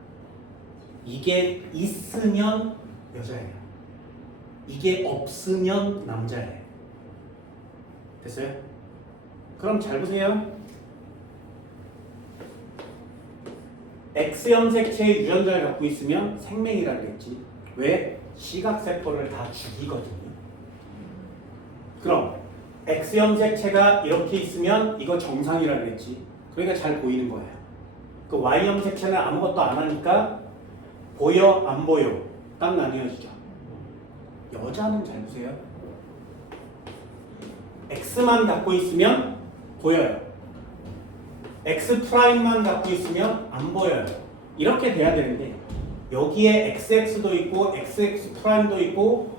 이게 있으면 여자예요. 이게 없으면 남자예요. 됐어요? 그럼 잘 보세요. X형 색체의 유전자를 갖고 있으면 생명이라 그랬지. 왜? 시각세포를 다 죽이거든요. 그럼 X형 색체가 이렇게 있으면 이거 정상이라 그랬지. 그러니까 잘 보이는 거예요. 그 Y형 색체는 아무것도 안 하니까 보여 안 보여 딱 나뉘어지죠. 여자는 잘 보세요. X만 갖고 있으면 보여요. X 프라임만 갖고 있으면 안 보여요. 이렇게 돼야 되는데 여기에 XX도 있고 XX 프라임도 있고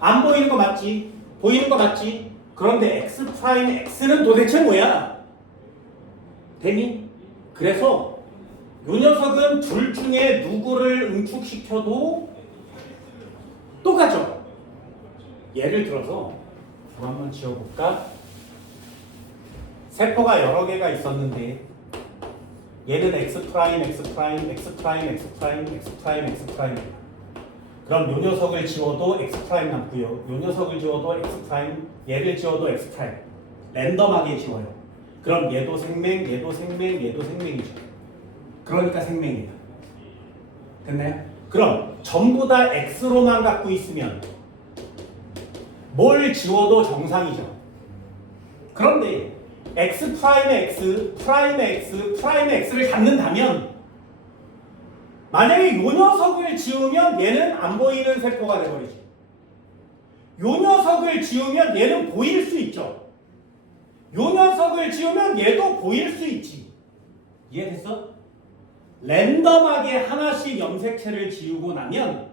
안 보이는 거 맞지? 보이는 거 맞지? 그런데 X 프라임 X는 도대체 뭐야? 되니? 그래서 요 녀석은 둘 중에 누구를 응축시켜도 똑같죠? 예를 들어서 이거 한번 지워볼까? 세포가 여러 개가 있었는데 얘는 X 프라임, X 프라임, X 프라임, X 프라임, X 프라임, X 프라임. 그럼 요 녀석을 지워도 X 프라임 남고요. 요 녀석을 지워도 X 프라임, 얘를 지워도 X 프라임. 랜덤하게 지워요. 그럼 얘도 생명, 얘도 생명, 얘도 생명이죠. 그러니까 생명이에요. 됐나요? 그럼 전부 다 X로만 갖고 있으면 뭘 지워도 정상이죠. 그런데 X 프라임의 X, 프라임의 X, 프라임의 X를 잡는다면 만약에 요 녀석을 지우면 얘는 안 보이는 세포가 돼버리지. 요 녀석을 지우면 얘는 보일 수 있죠. 요 녀석을 지우면 얘도 보일 수 있지. 이해됐어? 랜덤하게 하나씩 염색체를 지우고 나면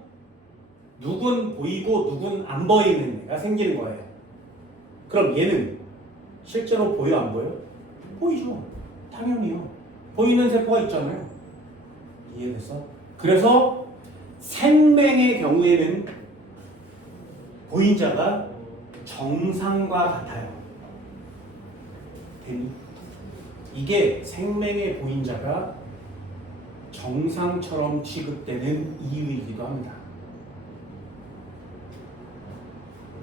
누군 보이고 누군 안 보이는 애가 생기는 거예요. 그럼 얘는 실제로 보여 안 보여? 보이죠. 당연히요. 보이는 세포가 있잖아요. 이해됐어? 그래서 생맹의 경우에는 보인자가 정상과 같아요. 되니? 이게 생맹의 보인자가 정상처럼 취급되는 이유이기도 합니다.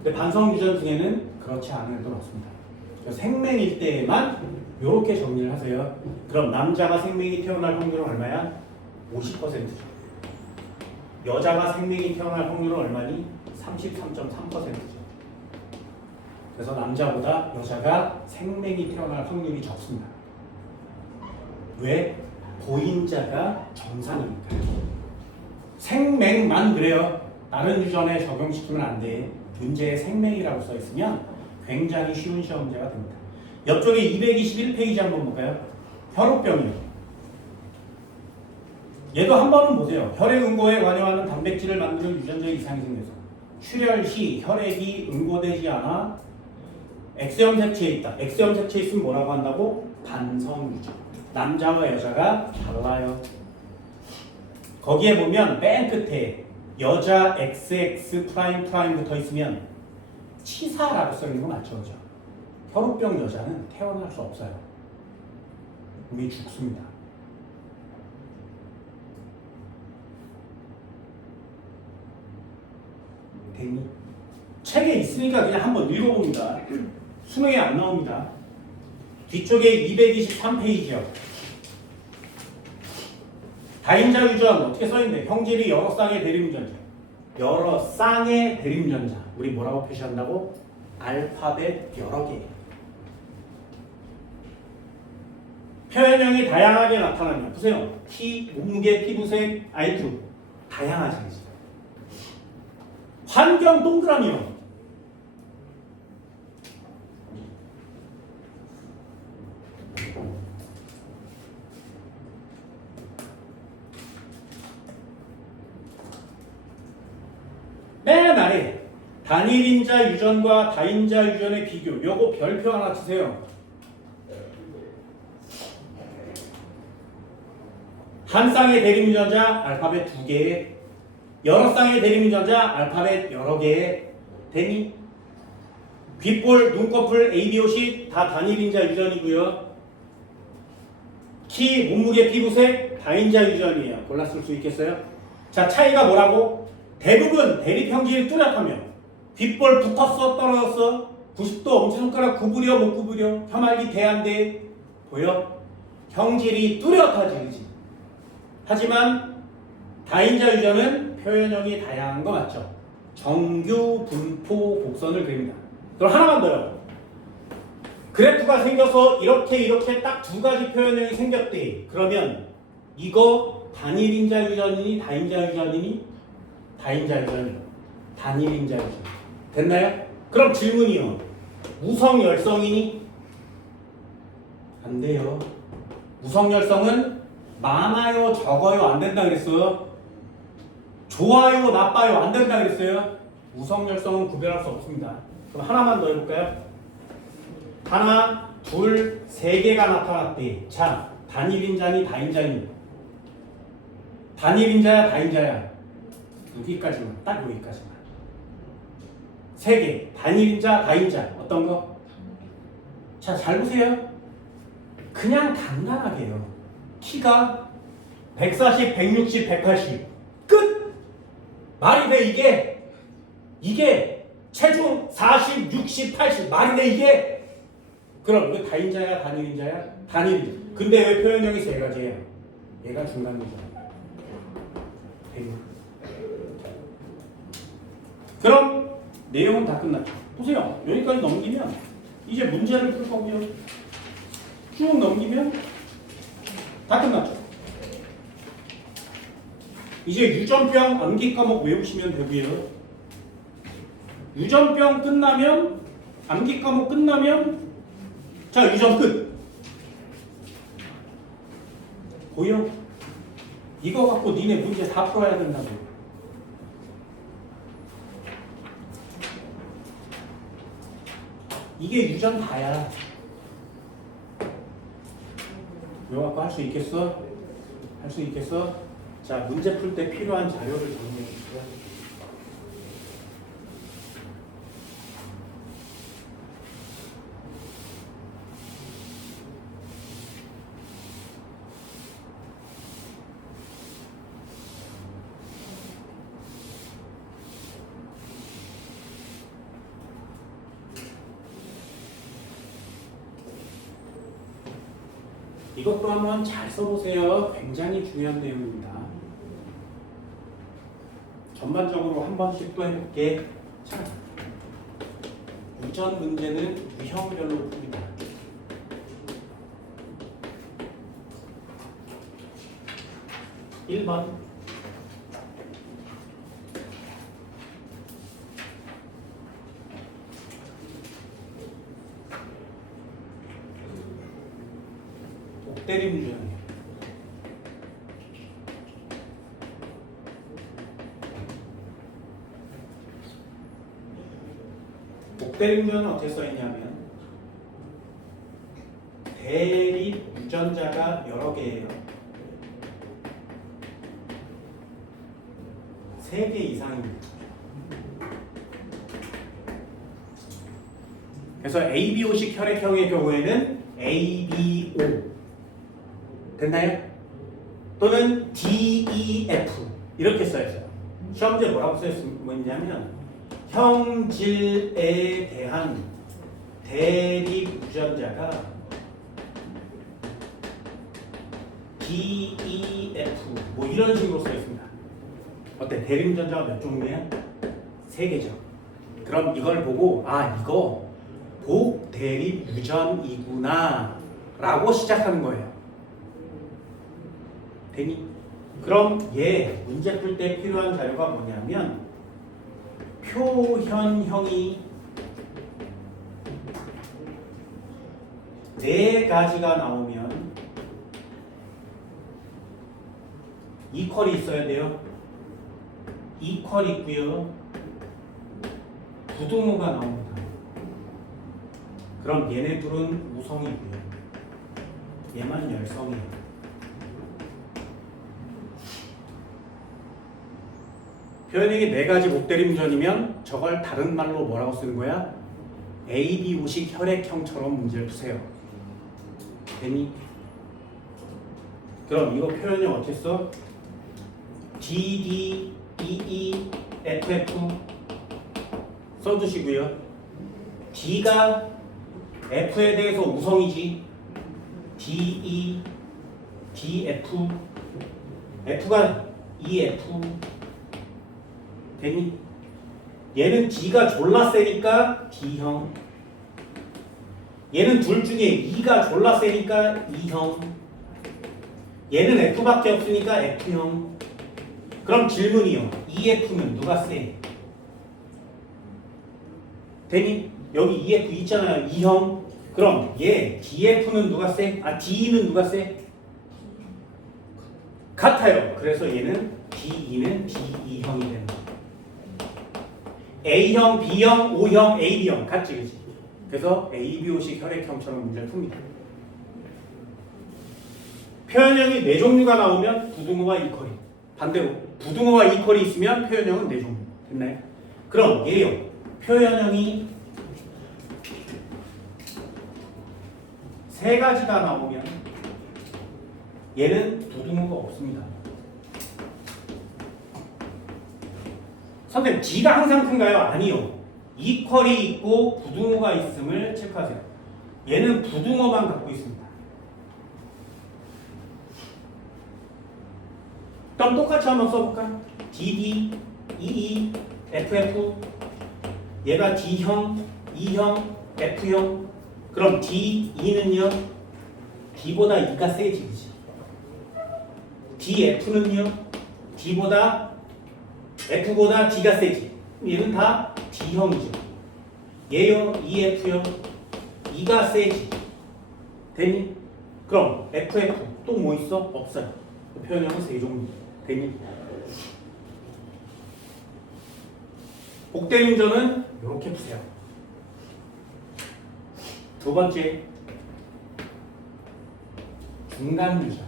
근데 반성 유전 중에는 그렇지 않은 애도 많습니다. 그래서 생맹일 때에만 이렇게 정리를 하세요. 그럼 남자가 생명이 태어날 확률은 얼마야? 50%죠. 여자가 생명이 태어날 확률은 얼마니? 33.3%죠. 그래서 남자보다 여자가 생명이 태어날 확률이 적습니다. 왜? 보인자가 정상이니까. 생맹만 그래요. 다른 유전에 적용시키면 안 돼. 문제에 생맹이라고 써 있으면 굉장히 쉬운 시험 문제가 됩니다. 옆쪽에 221페이지 한번 볼까요? 혈우병이요. 얘도 한 번은 보세요. 혈액 응고에 관여하는 단백질을 만드는 유전적 이상이 생겨서 출혈 시 혈액이 응고되지 않아 X형 색체에 있다. X형 색체에 있으면 뭐라고 한다고? 반성 유전. 남자와 여자가 달라요. 거기에 보면 맨 끝에 여자 XX 프라임 붙어 있으면 치사라고 써 있는 거 맞죠? 그죠? 혈우병 여자는 태어날 수 없어요. 이미 죽습니다. 되니? 책에 있으니까 그냥 한번 읽어봅니다. 수능에 안 나옵니다. 뒤쪽에 223페이지요. 다인자 유전 어떻게 써있는데? 형질이 여러 쌍의 대립유전자. 여러 쌍의 대립유전자. 우리 뭐라고 표시한다고? 알파벳 여러 개. 표현형이 다양하게 나타납니다. 보세요. 키, 몸무게, 피부색, IQ. 다양하지. 환경 동그라미요. 맨 아래 단일인자 유전과 다인자 유전의 비교. 요거 별표 하나 주세요. 한 쌍의 대립유전자 알파벳 2개, 여러 쌍의 대립유전자 알파벳 여러 개. 되니? 귓볼, 눈꺼풀, ABOC 다 단일인자 유전이고요. 키, 몸무게, 피부색 다인자 유전이에요. 골랐을 수 있겠어요? 자, 차이가 뭐라고? 대부분 대립형질이 뚜렷하며 귓볼 붙었어 떨어졌어 90도 엄지손가락 구부려 못 구부려 혀말기 돼 안 돼 보여? 형질이 뚜렷하지 그지? 하지만 다인자 유전은 표현형이 다양한 거 맞죠? 정규, 분포, 곡선을 그립니다. 그럼 하나만 더요. 그래프가 생겨서 이렇게 딱 두 가지 표현형이 생겼대. 그러면 이거 단일인자 유전이니 다인자 유전이니? 다인자 유전, 단일인자 유전. 됐나요? 그럼 질문이요. 무성열성이니? 안 돼요. 무성열성은 많아요, 적어요, 안 된다 그랬어요. 좋아요, 나빠요, 안 된다 그랬어요. 무성열성은 구별할 수 없습니다. 그럼 하나만 더 해볼까요? 하나, 둘, 세 개가 나타났대. 자, 단일인자니 다인자니? 단일인자야, 다인자야? 여기까지만, 딱 여기까지만. 세 개, 단일인자, 다인자. 어떤 거? 자, 잘 보세요. 그냥 간단하게요. 키가 140, 160, 180. 끝! 말이 돼, 이게? 이게 체중 40, 60, 80. 말이 돼, 이게? 그럼 이거 다인자야, 단일인자야? 단일인자. 근데 왜 표현형이 세 가지예요? 얘가 중간이잖아요. 그럼 내용은 다 끝났죠. 보세요. 여기까지 넘기면 이제 문제를 풀 거고요. 쭉 넘기면 다 끝났죠. 이제 유전병 암기 과목 외우시면 되고요. 유전병 끝나면 암기 과목 끝나면 자 유전 끝. 보여? 이거 갖고 니네 문제 다 풀어야 된다고. 이게 유전 다야. 이거 갖고 할 수 있겠어? 할 수 있겠어? 자, 문제 풀 때 필요한 자료를 정리해 주세요. 이것도 한번 잘 써보세요. 굉장히 중요한 내용입니다. 전반적으로 한 번씩 또 해볼게. 자, 유전 문제는 유형별로 풉니다. (1번) 복대림 유전이에요. 복대림 유전은 어떻게 써있냐면 대립 유전자가 여러 개예요. 3개 이상입니다. 그래서 ABO식 혈액형의 경우에는 ABO 됐나요? 또는 DEF 이렇게 써있어요. 시험지에 뭐라고 써있냐면 형질에 대한 대립 유전자가 DEF 뭐 이런 식으로 써있습니다. 어때? 대립 유전자가 몇 종류야? 3개죠. 그럼 이걸 보고 아 이거 복대립 유전이구나 라고 시작하는 거예요. 되니? 그럼 얘 문제 풀 때 필요한 자료가 뭐냐면 표현형이 4가지가 나오면 이퀄이 있어야 돼요. 이퀄 있고요. 부등호가 나옵니다. 그럼 얘네 둘은 우성이고요. 얘만 열성이에요. 표현형이 4가지 복대립 유전이면 저걸 다른 말로 뭐라고 쓰는 거야? ABO식 혈액형처럼 문제를 푸세요. 되니? 그럼 이거 표현형 어떻게 써? DD, EE, FF 써주시고요. D가 F에 대해서 우성이지. DE, DF, F가 EF 되니? 얘는 D가 졸라 세니까 D형. 얘는 둘 중에 E가 졸라 세니까 E형. 얘는 F밖에 없으니까 F형. 그럼 질문이요. EF는 누가 세? 되니? 여기 EF 있잖아요. E형. 그럼 얘 DF는 누가 세? 아 D는 누가 세? 같아요. 그래서 얘는 DE는 DE형이 됩니다. A형, B형, O형, AB형 같지 그치? 그래서 ABO식 혈액형처럼 문제를 풉니다. 표현형이 4종류가 나오면 부등호와 이퀄이 반대로 부등호와 이퀄이 있으면 표현형은 4종류 됐나요? 그럼 얘요. 표현형이 3가지가 나오면 얘는 부등호가 없습니다. 선생님 G가 항상 큰가요? 아니요. 이퀄이 있고 부등호가 있음을 체크하세요. 얘는 부등호만 갖고 있습니다. 그럼 똑같이 한번 써볼까? DD, EE, FF 얘가 D형, E형, F형 그럼 DE는요? D보다 E가 세지 그치? DF는요? D보다 F보다 D가 세지. 얘는 다 D형이죠. 얘요, EF요. E가 세지. 되니? 그럼 FF 또 뭐 있어? 없어요. 표현형은 3종류. 되니? 복대립 유전은 이렇게 푸세요. 두 번째, 중간 유전.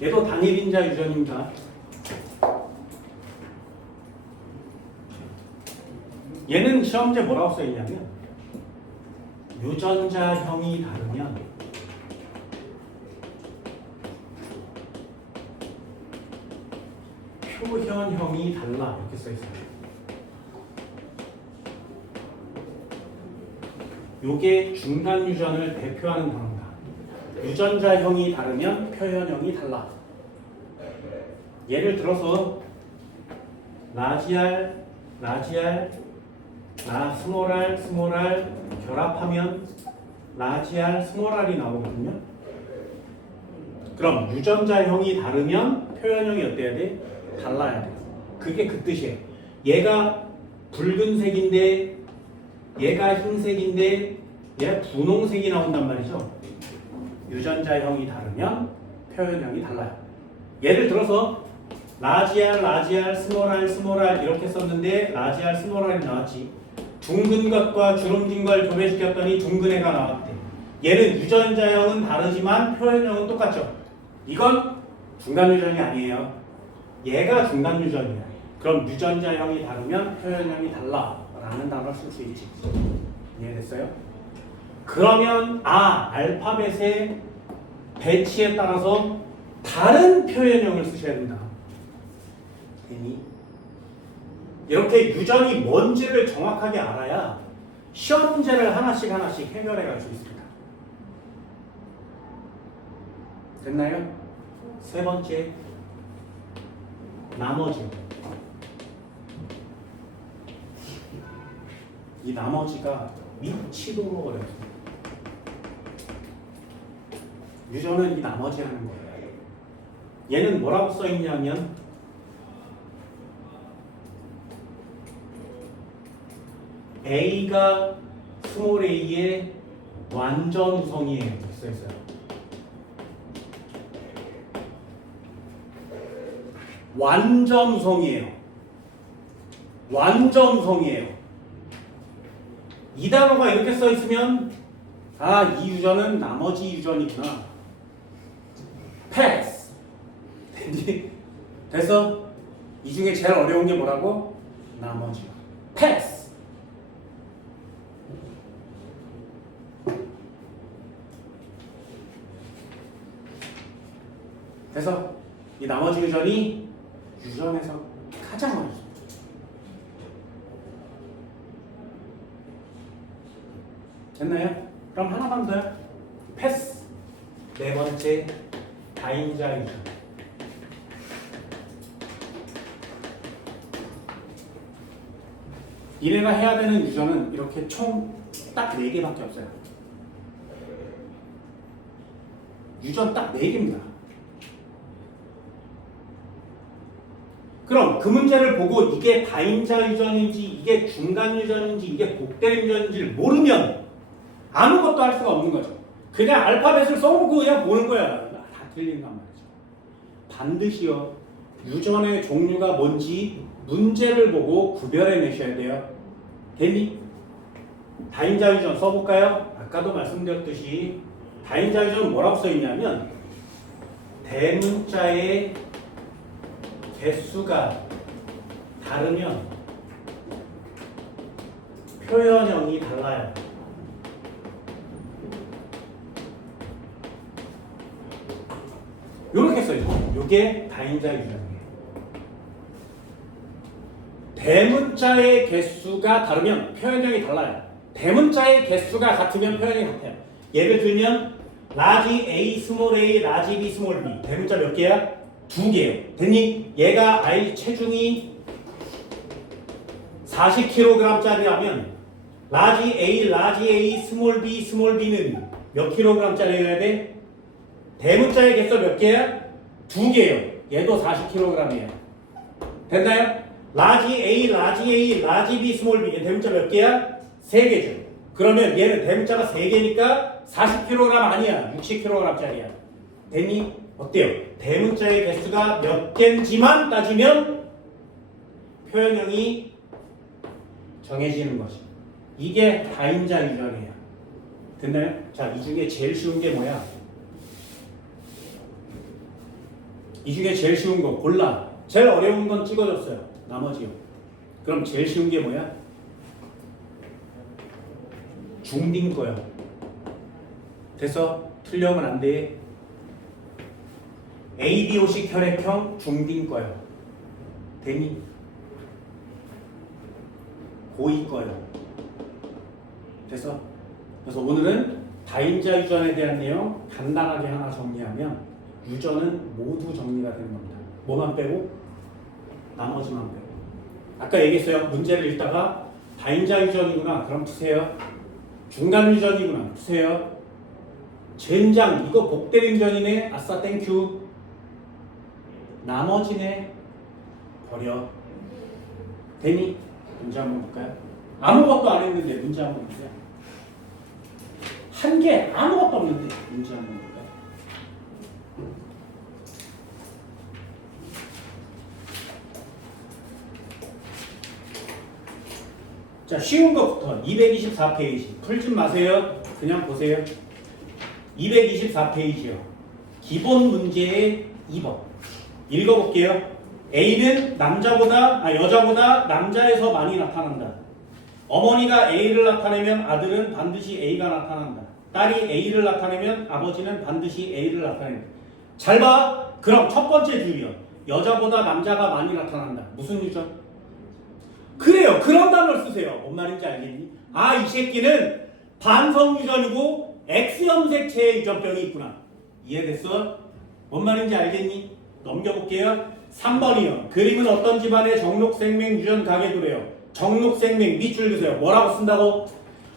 얘도 단일인자 유전입니다. 얘는 시험제 뭐라고 써있냐면 유전자형이 다르면 표현형이 달라 이렇게 써있어요. 요게 중간 유전을 대표하는 단어입니다. 유전자형이 다르면 표현형이 달라. 예를 들어서 라지알, 스몰 r 결합하면 라지알, 스몰 r이 나오거든요. 그럼 유전자형이 다르면 표현형이 어때야 돼? 달라야 돼. 그게 그 뜻이에요. 얘가 붉은색인데 얘가 흰색인데 얘가 분홍색이 나온단 말이죠. 유전자형이 다르면 표현형이 달라요. 예를 들어서 라지알, 스몰 r 이렇게 썼는데 라지알, 스몰 r이 나왔지. 둥근 것과 주름진 걸 교배시켰더니 둥근 애가 나왔대. 얘는 유전자형은 다르지만 표현형은 똑같죠. 이건 중간 유전이 아니에요. 얘가 중간 유전이야. 그럼 유전자형이 다르면 표현형이 달라 라는 단어를 쓸 수 있지. 이해됐어요? 그러면 알파벳의 배치에 따라서 다른 표현형을 쓰셔야 된다. 괜히 이렇게 유전이 뭔지를 정확하게 알아야 시험 문제를 하나씩 해결해 갈 수 있습니다. 됐나요? 세 번째, 나머지. 이 나머지가 미치도록 어렵습니다. 유전은 이 나머지 하는 거예요. 얘는 뭐라고 써있냐면 A가 스몰 a의 완전 우성이에요. 이렇게 써있어요. 완전 우성이에요. 완전 우성이에요. 이 단어가 이렇게 써있으면 이 유전은 나머지 유전이구나. 패스. 됐어? 이 중에 제일 어려운 게 뭐라고? 나머지요. 패스. 그래서 이 나머지 유전이 유전에서 가장 어렵습니다. 됐나요? 그럼 하나만 더요. 패스. 네 번째, 다인자 유전. 얘네가 해야 되는 유전은 이렇게 총 딱 4개밖에 없어요. 유전 딱 4개입니다. 그럼 그 문제를 보고 이게 다인자 유전인지 이게 중간 유전인지 이게 복대림 유전인지를 모르면 아무것도 할 수가 없는 거죠. 그냥 알파벳을 써보고 그냥 보는 거야. 다 틀린단 말이죠. 반드시요 유전의 종류가 뭔지 문제를 보고 구별해내셔야 돼요. 됐니? 다인자 유전 써볼까요? 아까도 말씀드렸듯이 다인자 유전은 뭐라고 써있냐면 대문자의 개수가 다르면 표현형이 달라요. 이렇게 써있죠. 이게 다인자 유전이에요. 대문자의 개수가 다르면 표현형이 달라요. 대문자의 개수가 같으면 표현형이 같아요. 예를 들면 라지 A, 스몰 a, 라지 B, 스몰 b. 대문자 몇 개야? 2개예요. 됐니? 얘가 아이 체중이 40kg짜리라면 라지 A, 스몰 B는 몇 kg짜리여야 돼? 대문자의 개수 몇 개야? 2개예요. 얘도 40kg이에요. 됐나요? 라지 A, 라지 B, 스몰 B. 대문자 몇 개야? 3개죠. 그러면 얘는 대문자가 3개니까 40kg 아니야. 60kg짜리야. 됐니? 어때요? 대문자의 개수가 몇 개인지만 따지면 표현형이 정해지는 거죠. 이게 다인자 유전이에요. 됐나요? 자, 이 중에 제일 쉬운 게 뭐야? 이 중에 제일 쉬운 거 골라. 제일 어려운 건 찍어줬어요. 나머지요. 그럼 제일 쉬운 게 뭐야? 중딩 거야. 됐어? 틀려면 안 돼. ABOC 혈액형 중딩 거야. 되니? 고2 거야. 됐어? 그래서 오늘은 다인자 유전에 대한 내용 간단하게 하나 정리하면 유전은 모두 정리가 되는 겁니다. 뭐만 빼고? 나머지만 빼고. 아까 얘기했어요. 문제를 읽다가 다인자 유전이구나. 그럼 푸세요. 중간 유전이구나. 푸세요. 젠장 이거 복대 유전이네. 아싸 땡큐. 나머지네. 버려. 되니? 문제 한번 볼까요? 아무것도 안 했는데 문제 한번 보세요. 한 개 아무것도 없는데 문제 한번 볼까요? 자, 쉬운 것부터 224페이지. 풀지 마세요. 그냥 보세요. 224페이지요. 기본 문제의 2번. 읽어볼게요. A는 여자보다 남자에서 많이 나타난다. 어머니가 A를 나타내면 아들은 반드시 A가 나타난다. 딸이 A를 나타내면 아버지는 반드시 A를 나타낸다. 잘 봐. 그럼 첫 번째 줄이요. 여자보다 남자가 많이 나타난다. 무슨 유전? 그래요. 그런 단어를 쓰세요. 뭔 말인지 알겠니? 아, 이 새끼는 반성 유전이고 X염색체의 유전병이 있구나. 이해됐어? 뭔 말인지 알겠니? 넘겨볼게요. 3번이요. 그림은 어떤 집안의 정록생명 유전 가계도래요. 정록생명 밑줄 그세요. 뭐라고 쓴다고?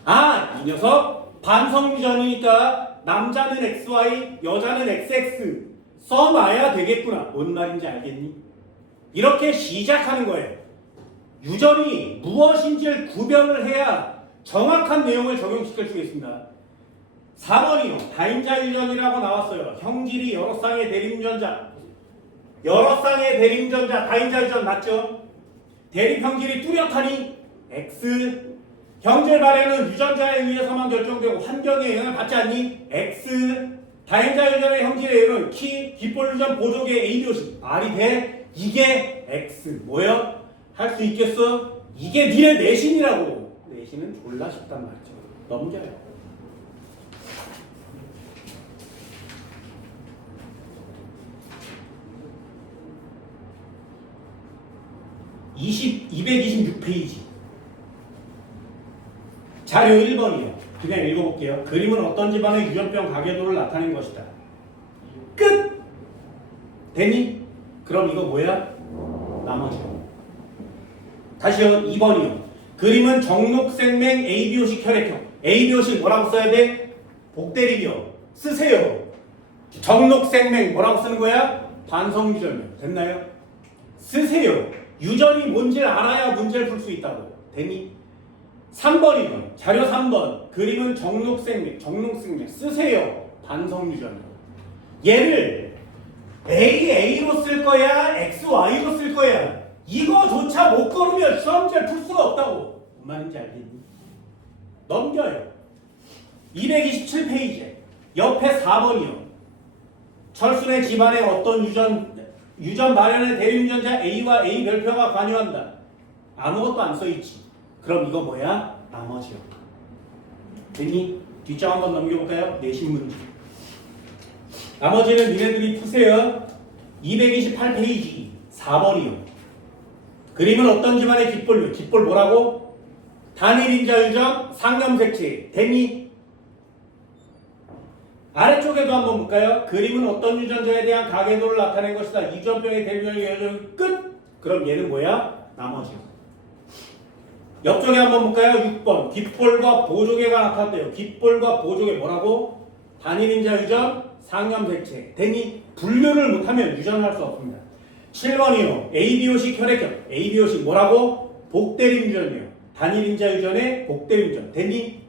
아, 이 녀석 반성 유전이니까 남자는 XY, 여자는 XX 써놔야 되겠구나. 뭔 말인지 알겠니? 이렇게 시작하는 거예요. 유전이 무엇인지를 구별을 해야 정확한 내용을 적용시킬 수 있습니다. 4번이요. 다인자 유전이라고 나왔어요. 형질이 여러 쌍의 대립유전자. 여러 쌍의 대립유전자 다인자 유전 맞죠? 대립 형질이 뚜렷하니 X. 형질 발현은 유전자에 의해서만 결정되고 환경에 영향을 받지 않니? X. 다인자 유전의 형질에 의한 키, 귓볼 유전 보조개 ABOC. 말이 돼? 이게 X. 뭐요? 할 수 있겠어? 이게 니네 내신이라고. 내신은 졸라 쉽단 말이죠. 넘겨요. 226페이지. 자료 1번이요. 그냥 읽어볼게요. 그림은 어떤 집안의 유전병 가계도를 나타낸 것이다. 끝! 되니? 그럼 이거 뭐야? 나머지. 다시요. 2번이요. 그림은 정록생명 ABO식 혈액형. ABO식 뭐라고 써야 돼? 복대립이요. 쓰세요. 정록생명 뭐라고 쓰는 거야? 반성유전이요. 됐나요? 쓰세요. 유전이 뭔지를 알아야 문제를 풀 수 있다고. 되니? 3번이요. 자료 3번. 그림은 정록생명 쓰세요. 반성유전이요. 얘를 A로 쓸 거야? XY로 쓸 거야? 이거조차 못 고르면 시험지를 풀 수가 없다고. 뭔 말인지 알겠니? 넘겨요. 227페이지. 옆에 4번이요. 철순의 집안에 어떤 유전 마련의 대립유전자 A와 A 별표가 관여한다. 아무것도 안 써있지. 그럼 이거 뭐야? 나머지요. 되니? 뒷장 한번 넘겨볼까요? 내신 문제. 나머지는 니네들이 푸세요. 228페이지 4번이요. 그림은 어떤 집안의 귓볼요? 귓볼 뭐라고? 단일인자 유전 상염색체. 되니? 아래쪽에도 한번 볼까요? 그림은 어떤 유전자에 대한 가계도를 나타낸 것이다. 유전병의 대변을 열는 끝! 그럼 얘는 뭐야? 나머지요. 옆쪽에 한번 볼까요? 6번. 귓볼과 보조개가 나타났대요. 귓볼과 보조개 뭐라고? 단일인자 유전 상염색체. 되니? 분류를 못하면 유전을 할 수 없습니다. 7번이요. ABO식 혈액형. ABO식 뭐라고? 복대립 유전이요. 단일인자 유전의 복대립 유전. 되니?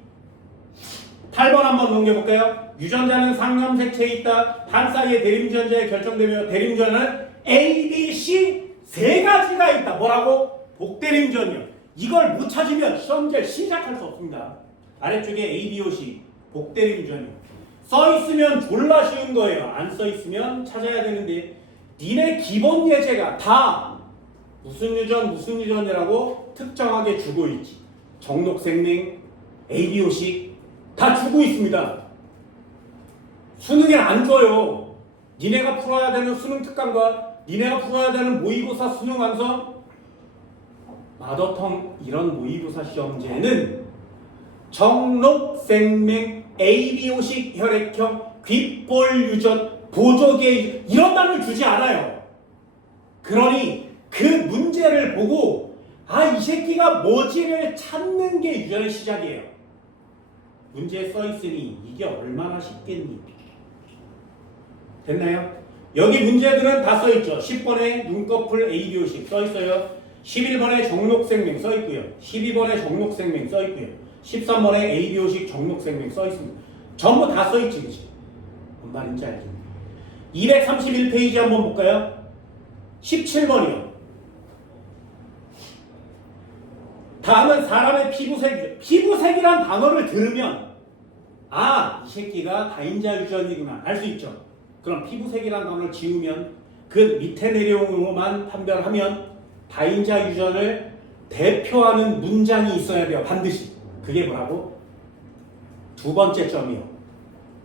8번 한번 넘겨볼까요? 유전자는 상염색체에 있다. 한 쌍의 대립유전자에 결정되며 대립유전은 A, B, C 세 가지가 있다. 뭐라고? 복대립유전이요. 이걸 못 찾으면 시험지를 시작할 수 없습니다. 아래쪽에 A, B, O, C 복대립유전이요. 써있으면 졸라 쉬운 거예요. 안 써있으면 찾아야 되는데 니네 기본 예제가 다 무슨 유전이라고 특정하게 주고 있지. 정록생명, ABO식 다 주고 있습니다. 수능에 안 줘요. 니네가 풀어야 되는 수능 특강과 니네가 풀어야 되는 모의고사 수능 완성, 마더텅 이런 모의고사 시험제는 정록생명, ABO식 혈액형, 귓볼 유전, 보조개 이런 단어를 주지 않아요. 그러니 그 문제를 보고 이 새끼가 뭐지를 찾는 게 유전의 시작이에요. 문제에 써있으니 이게 얼마나 쉽겠니? 됐나요? 여기 문제들은 다 써있죠. 10번에 눈꺼풀 ABO식 써있어요. 11번에 정록생명 써있고요. 12번에 정록생명 써있고요. 13번에 ABO식 정록생명 써있습니다. 전부 다 써있지. 그치? 뭔 말인지 알겠네. 231페이지 한번 볼까요? 17번이요. 다음은 사람의 피부색이죠. 피부색이란 단어를 들으면 이 새끼가 다인자 유전이구나 알 수 있죠. 그럼 피부색이란 단어를 지우면 그 밑에 내용으로만 판별하면 다인자 유전을 대표하는 문장이 있어야 돼요. 반드시. 그게 뭐라고? 두 번째 점이요.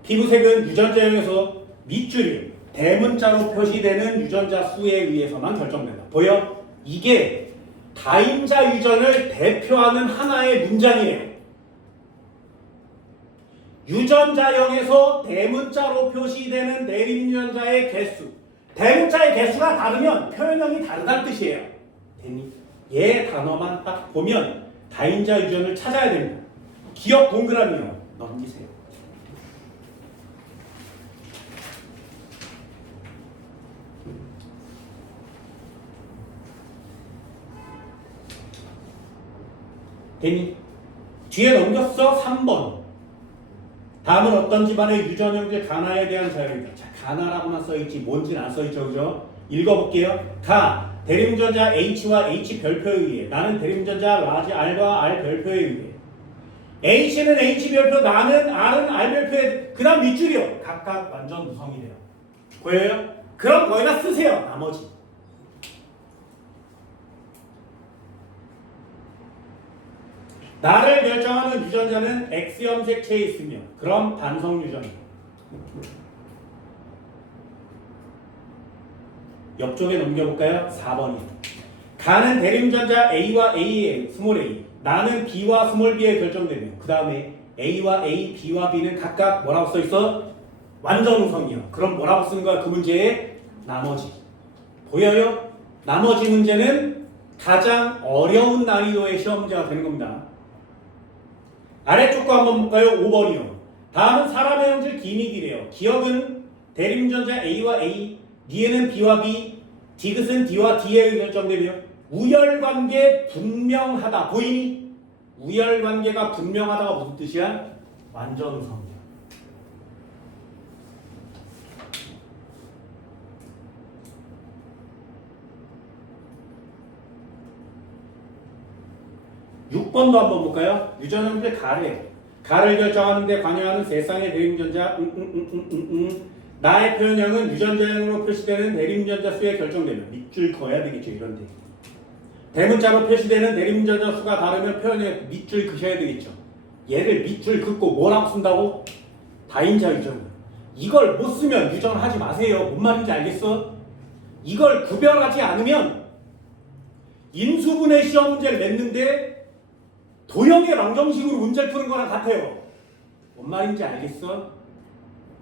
피부색은 유전자형에서 밑줄이 대문자로 표시되는 유전자 수에 의해서만 결정된다. 보여? 이게 다인자 유전을 대표하는 하나의 문장이에요. 유전자형에서 대문자로 표시되는 내림유전자의 개수. 대문자의 개수가 다르면 표현형이 다르다는 뜻이에요. 됐니? 얘 단어만 딱 보면 다인자 유전을 찾아야 됩니다. 기억 동그라미요. 넘기세요. 됐니? 뒤에 넘겼어. 3번. 다음은 어떤 집안의 유전형제 가나에 대한 자료입니다. 자, 가나라고만 써있지 뭔지는 안 써있죠. 그죠? 읽어볼게요. 가, 대림유전자 H와 H 별표에 의해 나는 대림유전자 라지 R과 R 별표에 의해 H는 H 별표, 나는 R은 R 별표에 그 다음 밑줄이요. 각각 완전 무성이 돼요. 보여요? 그럼 거기다 쓰세요. 나머지. 나를 결정하는 유전자는 X형 색채에 있으며 그럼 반성 유전이에요. 옆쪽에 넘겨볼까요? 4번이요. 가는 대림유전자 A와 A의 스몰 a, 나는 B와 스몰 b에 결정되며 그 다음에 A와 A, B와 B는 각각 뭐라고 써있어? 완전 우성이요. 그럼 뭐라고 쓰는 거야? 그 문제의 나머지. 보여요? 나머지 문제는 가장 어려운 난이도의 시험 문제가 되는 겁니다. 아래쪽 거 한번 볼까요? 5번이요. 다음은 사람의 형질 기믹이래요. 기억은 대림유전자 A와 A, 니에는 B와 B, 디귿은 D와 D에 결정되며 우열관계 분명하다. 보이니? 우열관계가 분명하다가 무슨 뜻이야? 완전우성이야. (6번도) 한번 볼까요? 유전형제 가래. 가를 결정하는 데 관여하는 세상의 대림유전자 나의 표현형은 유전자형으로 표시되는 대림유전자 수에 결정되며 밑줄 그어야 되겠죠. 이런데 대문자로 표시되는 대림유전자 수가 다르면 표현형에 밑줄 그셔야 되겠죠. 얘를 밑줄 긋고 뭐라고 쓴다고? 다인자 유전. 이걸 못 쓰면 유전을 하지 마세요. 뭔 말인지 알겠어? 이걸 구별하지 않으면 인수분해 시험 문제를 냈는데 도형의 방정식으로 문제를 푸는 거랑 같아요. 뭔 말인지 알겠어?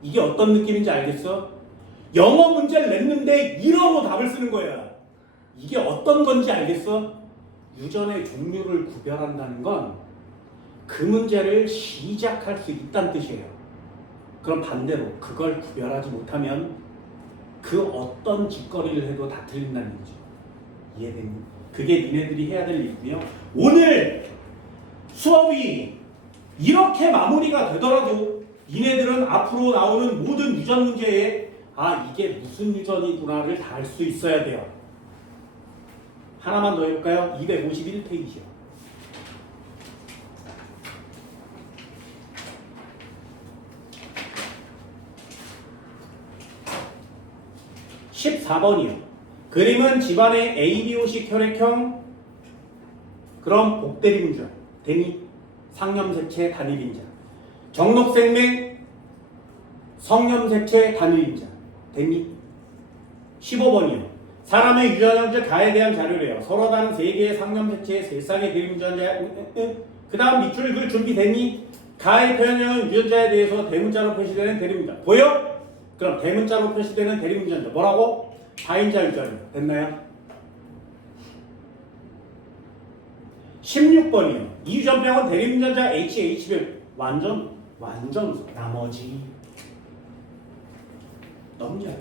이게 어떤 느낌인지 알겠어? 영어 문제를 냈는데 이러고 답을 쓰는 거야. 이게 어떤 건지 알겠어? 유전의 종류를 구별한다는 건 그 문제를 시작할 수 있다는 뜻이에요. 그럼 반대로 그걸 구별하지 못하면 그 어떤 짓거리를 해도 다 틀린다는 거죠. 이해되니? 그게 니네들이 해야 될 일이고요. 오늘 수업이 이렇게 마무리가 되더라도 니네들은 앞으로 나오는 모든 유전 문제에 이게 무슨 유전이구나를 다 알 수 있어야 돼요. 하나만 더 해볼까요? 251페이지요. 14번이요. 그림은 집안의 ABOC 혈액형 그럼 복대림자 되니 상염색체 단일인자 정록생맥 성염색체 단일인자 되니 15번이요. 사람의 유전형제 가에 대한 자료래요. 서로 다른 3개의 상염색체의 세쌍의 대림자인자 그 다음 밑줄 글 준비되니 가의 표현형은 유전자에 대해서 대문자로 표시되는 대림자 보여? 그럼 대문자로 표시되는 대림자인자 뭐라고? 다인자 유전자 됐나요? 16번이요. 이 유전병은 대림전자 HH별 완전 나머지 넘겨요.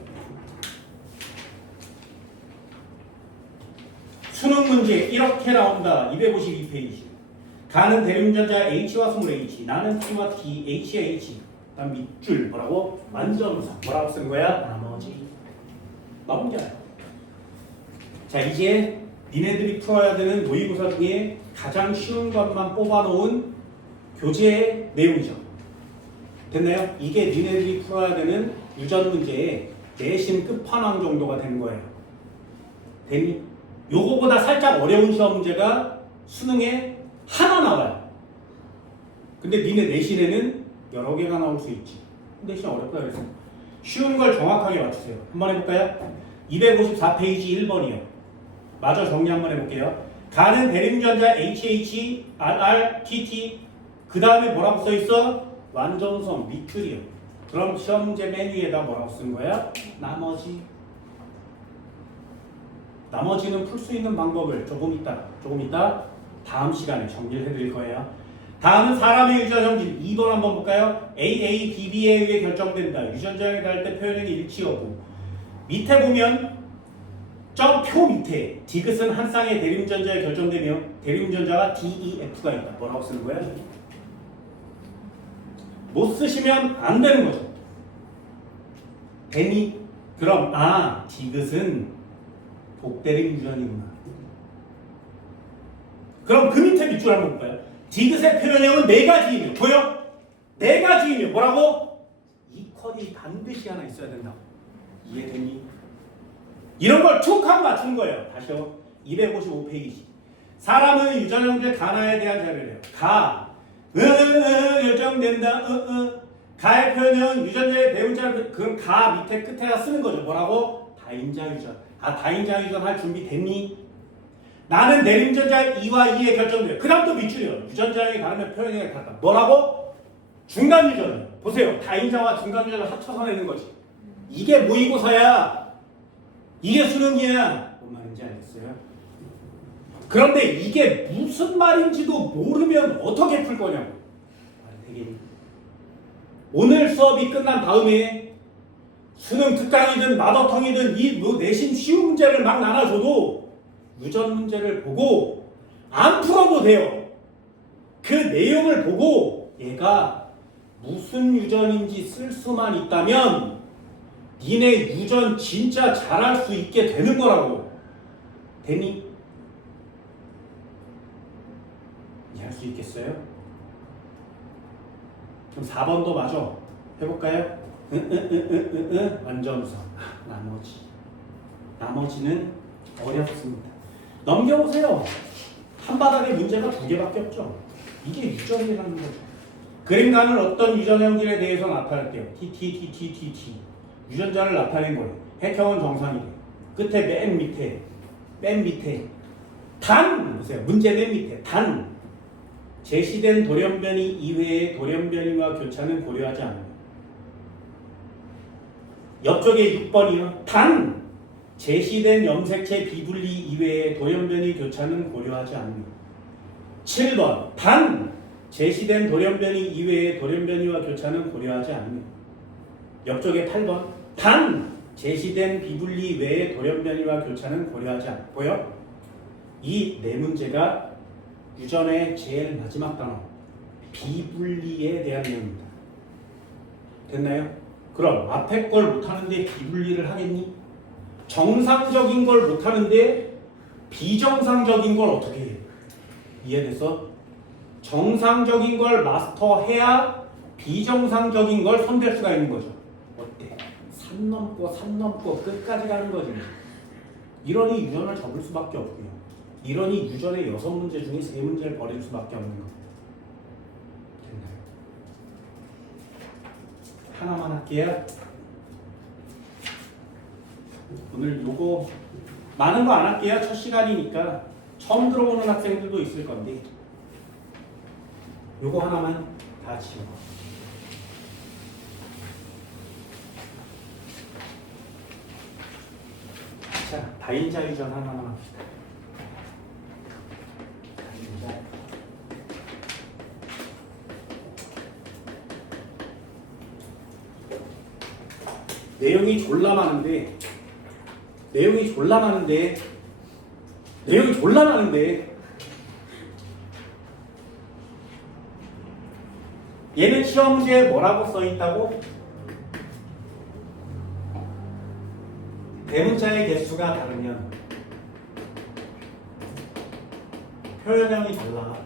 수능 문제 이렇게 나온다. 252페이지. 가는 대림전자 H와 스몰 H, 나는 T와 T, H와 H. 다음 밑줄 뭐라고? 완전사 뭐라고 쓴 거야? 나머지 넘겨요. 자 이제 니네들이 풀어야 되는 모의고사 중에 가장 쉬운 것만 뽑아놓은 교재 내용이죠. 됐나요? 이게 니네들이 풀어야 되는 유전 문제의 내신 끝판왕 정도가 되는 거예요. 됐니? 요거보다 살짝 어려운 시험 문제가 수능에 하나 나와요. 근데 니네 내신에는 여러 개가 나올 수 있지. 내신 어렵다 그래서 쉬운 걸 정확하게 맞추세요. 한번 해볼까요? 254페이지 1번이요. 마저 정리 한번 해볼게요. 가는 대림전자 HH, RR, TT 그 다음에 뭐라고 써있어? 완전성 밑줄이요. 그럼 시험 문제 맨 위에다 뭐라고 쓴 거야? 나머지는 풀 수 있는 방법을 조금 이따 다음 시간에 정리를 해드릴 거예요. 다음은 사람의 유전 형질 2번 한번 볼까요? AA, BB에 의해 결정된다. 유전자에 닿을 때 표현형이 일치 여부. 밑에 보면 점표 밑에 디귿은 한 쌍의 대림전자에 결정되며 대림전자가 DEF가 있다. 뭐라고 쓰는 거야? 못 쓰시면 안 되는 거죠. 되니? 그럼 디귿은 복대림 유전이구나. 그럼 그 밑에 밑줄 한번 볼까요? 디귿의 표현형은 4가지이며 보여? 4가지이며 뭐라고? 이퀄이 반드시 하나 있어야 된다고. 이해되니? 이런 걸 툭 하고 맞추는 거예요. 다시요. 255페이지. 사람은 유전형제 가나에 대한 자료래요. 결정된다. 가의 표현형은 유전자의 대문자를 그럼 가 밑에 끝에다 쓰는 거죠. 뭐라고? 다인자 유전. 다인자 유전 할 준비 됐니? 나는 내림전자 2와 2에 결정돼요. 그 다음 또 밑줄이요. 유전자형이 다르면 표현형이 같다. 뭐라고? 중간 유전. 보세요. 다인자와 중간 유전을 합쳐서 내는 거지. 이게 모의고사야. 이게 수능이야. 뭔 말인지 알겠어요? 그런데 이게 무슨 말인지도 모르면 어떻게 풀 거냐고. 되겠니? 오늘 수업이 끝난 다음에 수능 특강이든 마더텅이든 이 내신 쉬운 문제를 막 나눠줘도 유전 문제를 보고 안 풀어도 돼요. 그 내용을 보고 얘가 무슨 유전인지 쓸 수만 있다면 니네 유전 진짜 잘할 수 있게 되는 거라고. 되니? 이해할 수 있겠어요? 그럼 4번도 맞아. 해볼까요? 완전성. 나머지는 어렵습니다. 넘겨보세요. 한 바닥에 문제가 2개밖에 없죠. 이게 유전이라는 거죠. 그림가는 어떤 유전형질에 대해서 나타낼게요. TT. 유전자를 나타낸 거예요. 핵형은 정상이래요. 끝에 맨 밑에 단 보세요. 문제 맨 밑에 단 제시된 돌연변이 이외의 돌연변이와 교차는 고려하지 않는다. 옆쪽에 6번이요. 단 제시된 염색체 비분리 이외의 돌연변이 교차는 고려하지 않는다. 7번 단 제시된 돌연변이 이외의 돌연변이와 교차는 고려하지 않는다. 옆쪽에 8번 단 제시된 비분리 외의 돌연변이와 교차는 고려하지 않고요. 이 네 문제가 유전의 제일 마지막 단어 비분리에 대한 내용입니다. 됐나요? 그럼 앞에 걸 못하는데 비분리를 하겠니? 정상적인 걸 못하는데 비정상적인 걸 어떻게 해? 이해됐어? 정상적인 걸 마스터해야 비정상적인 걸 손댈 수가 있는 거죠. 어때? 선 넘고 선 넘고 끝까지 가는 거지. 이러니 유전을 접을 수밖에 없고요. 이러니 유전의 6문제 중에 3문제를 버릴 수밖에 없는 거. 됐나요? 하나만 할게요. 오늘 요거 많은 거 안 할게요. 첫 시간이니까 처음 들어오는 학생들도 있을 건데 요거 하나만 다 지워. 자, 다인자 유전 하나만 합시다. 다인자. 내용이 졸라 많은데 얘는 시험 문제에 뭐라고 써 있다고? 대문자의 개수가 다르면 표현형이 달라.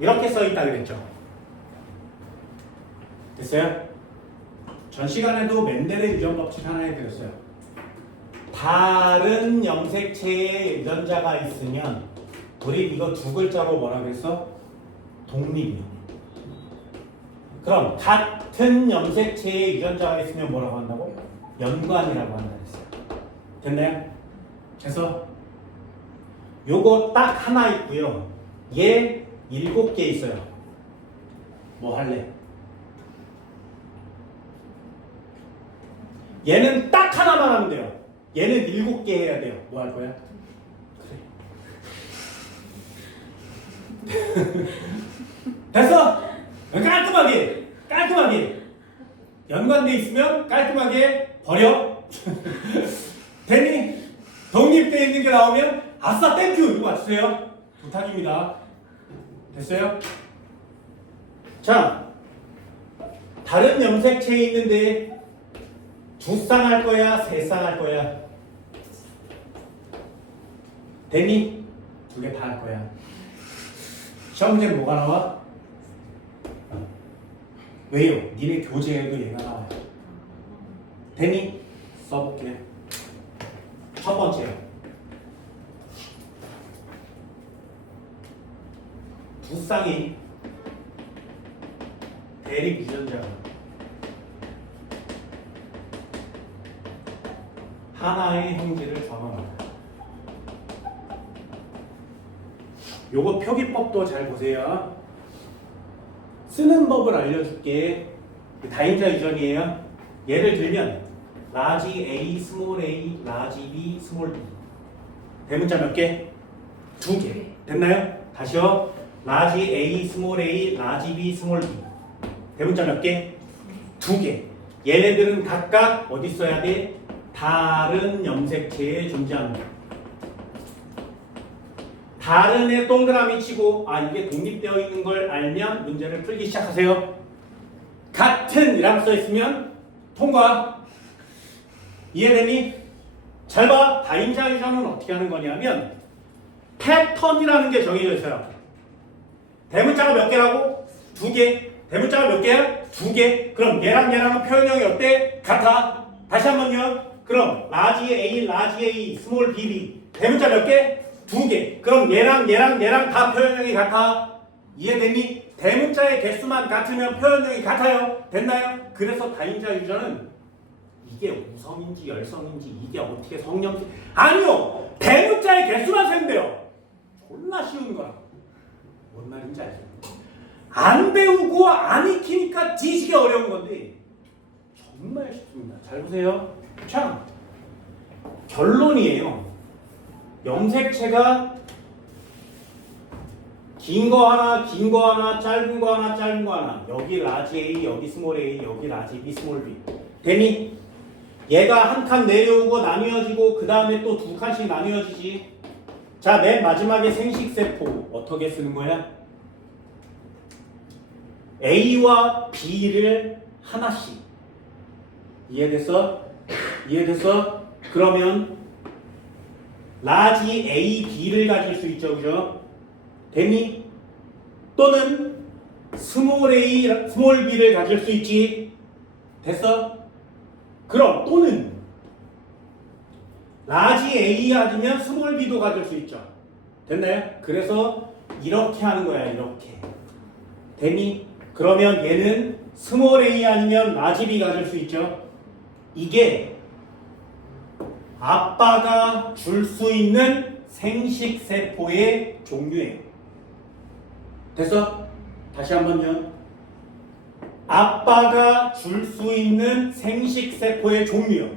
이렇게 써 있다 그랬죠. 됐어요? 전 시간에도 맨델의 유전 법칙 하나 해드렸어요. 다른 염색체의 유전자가 있으면 우리 이거 두 글자로 뭐라 그랬어? 독립이요. 그럼 같은 염색체의 유전자가 있으면 뭐라고 한다고? 연관이라고 한다 그랬어요. 됐나요? 그래서 요거 딱 하나 있고요. 얘 7개 있어요. 뭐 할래? 얘는 딱 하나만 하면 돼요. 얘는 7개 해야 돼요. 뭐 할 거야? 그래. 됐어? 깔끔하게 연관돼 있으면 깔끔하게 버려. 됐니? 독립돼 있는 게 나오면 아싸 땡큐 이거 맞추세요. 부탁입니다. 됐어요? 자, 다른 염색체에 있는데 2쌍 할 거야? 3쌍 할 거야? 됐니? 2개 다 할 거야. 시험 문제는 뭐가 나와? 왜요? 니네 교재에도 얘가 나와요. 됐니? 써볼게. 첫 번째요. 2쌍이 대립 유전자가 하나의 형질을 정합니다. 요거 표기법도 잘 보세요. 쓰는 법을 알려줄게. 다인자 유전이에요. 예를 들면 라지 A, 스몰 A, 라지 B, 스몰 B. 대문자 몇 개? 2개. 됐나요? 다시요. 라지 A, 스몰 A, 라지 B, 스몰 B. 대문자 몇 개? 2개. 얘네들은 각각 어디 써야 돼? 다른 염색체에 존재합니다. 다른 애 동그라미 치고 이게 독립되어 있는 걸 알면 문제를 풀기 시작하세요. 같은 이라고 써 있으면 통과. 이해되니? 잘 봐. 다인자 유전은 어떻게 하는 거냐면 패턴이라는 게 정해져 있어요. 대문자가 몇 개라고? 2개. 대문자가 몇 개야? 2개. 그럼 얘랑은 표현형이 어때? 같아. 다시 한번요. 그럼 라지 A, 라지 A, 스몰 BB. 대문자 몇 개? 2개. 그럼 얘랑 다 표현형이 같아. 이해되니? 대문자의 개수만 같으면 표현형이 같아요. 됐나요? 그래서 다인자 유전은 이게 우성인지 열성인지 이게 어떻게 성령인지 아니요. 대문자의 개수만 세면 돼요. 존나 쉬운 거야. 뭔 말인지 알죠? 안 배우고 안 익히니까 지식이 어려운 건데 정말 쉽습니다. 잘 보세요. 참 결론이에요. 염색체가 긴 거 하나, 짧은 거 하나. 여기 라지 A, 여기 스몰 A, 여기 라지 B, 스몰 B. 되니? 얘가 한 칸 내려오고 나뉘어지고 그 다음에 또 2칸씩 나뉘어지지. 자, 맨 마지막에 생식세포 어떻게 쓰는 거야? A와 B를 하나씩. 이해됐어? 그러면 라지 A, B를 가질 수 있죠, 그죠? 됐니? 또는 스몰 a, 스몰 b를 가질 수 있지. 됐어? 그럼 또는 라지 a 아니면 스몰 b도 가질 수 있죠. 됐나요? 그래서 이렇게 하는 거야. 이렇게. 됐니? 그러면 얘는 스몰 a 아니면 라지 b 가질 수 있죠. 이게 아빠가 줄 수 있는 생식세포의 종류예요. 됐어? 다시 한번요. 아빠가 줄 수 있는 생식세포의 종류요.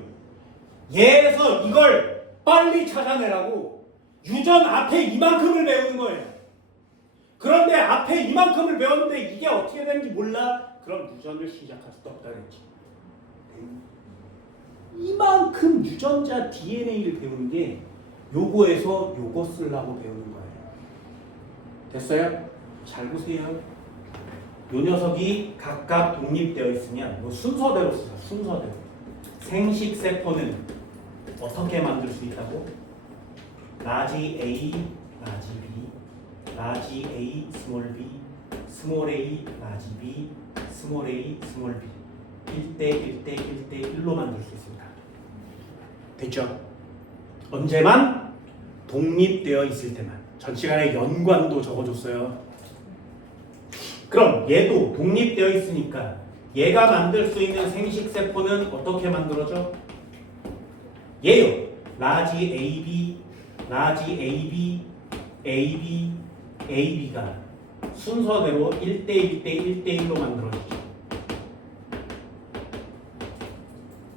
얘에서 이걸 빨리 찾아내라고 유전 앞에 이만큼을 배우는 거예요. 그런데 앞에 이만큼을 배웠는데 이게 어떻게 되는지 몰라? 그럼 유전을 시작할 수도 없다 그랬지. 이만큼 유전자 DNA를 배우는 게 요거에서 요거 쓰려고 배우는 거예요. 됐어요? 잘 보세요. 요 녀석이 각각 독립되어 있으면 요 순서대로 쓰자. 순서대로. 생식세포는 어떻게 만들 수 있다고? 라지 A, 라지 B, 라지 A, 스몰 B, 스몰 A, 라지 B, 스몰 A, 스몰 B 1대 1대 1대 1로 만들 수 있습니다. 됐죠? 언제만? 독립되어 있을 때만. 전 시간에 연관도 적어줬어요. 그럼 얘도 독립되어 있으니까 얘가 만들 수 있는 생식세포는 어떻게 만들어져? 얘요. 라지 AB, 라지 AB, AB, AB가 순서대로 1대 1대 1대 1로 만들어지죠.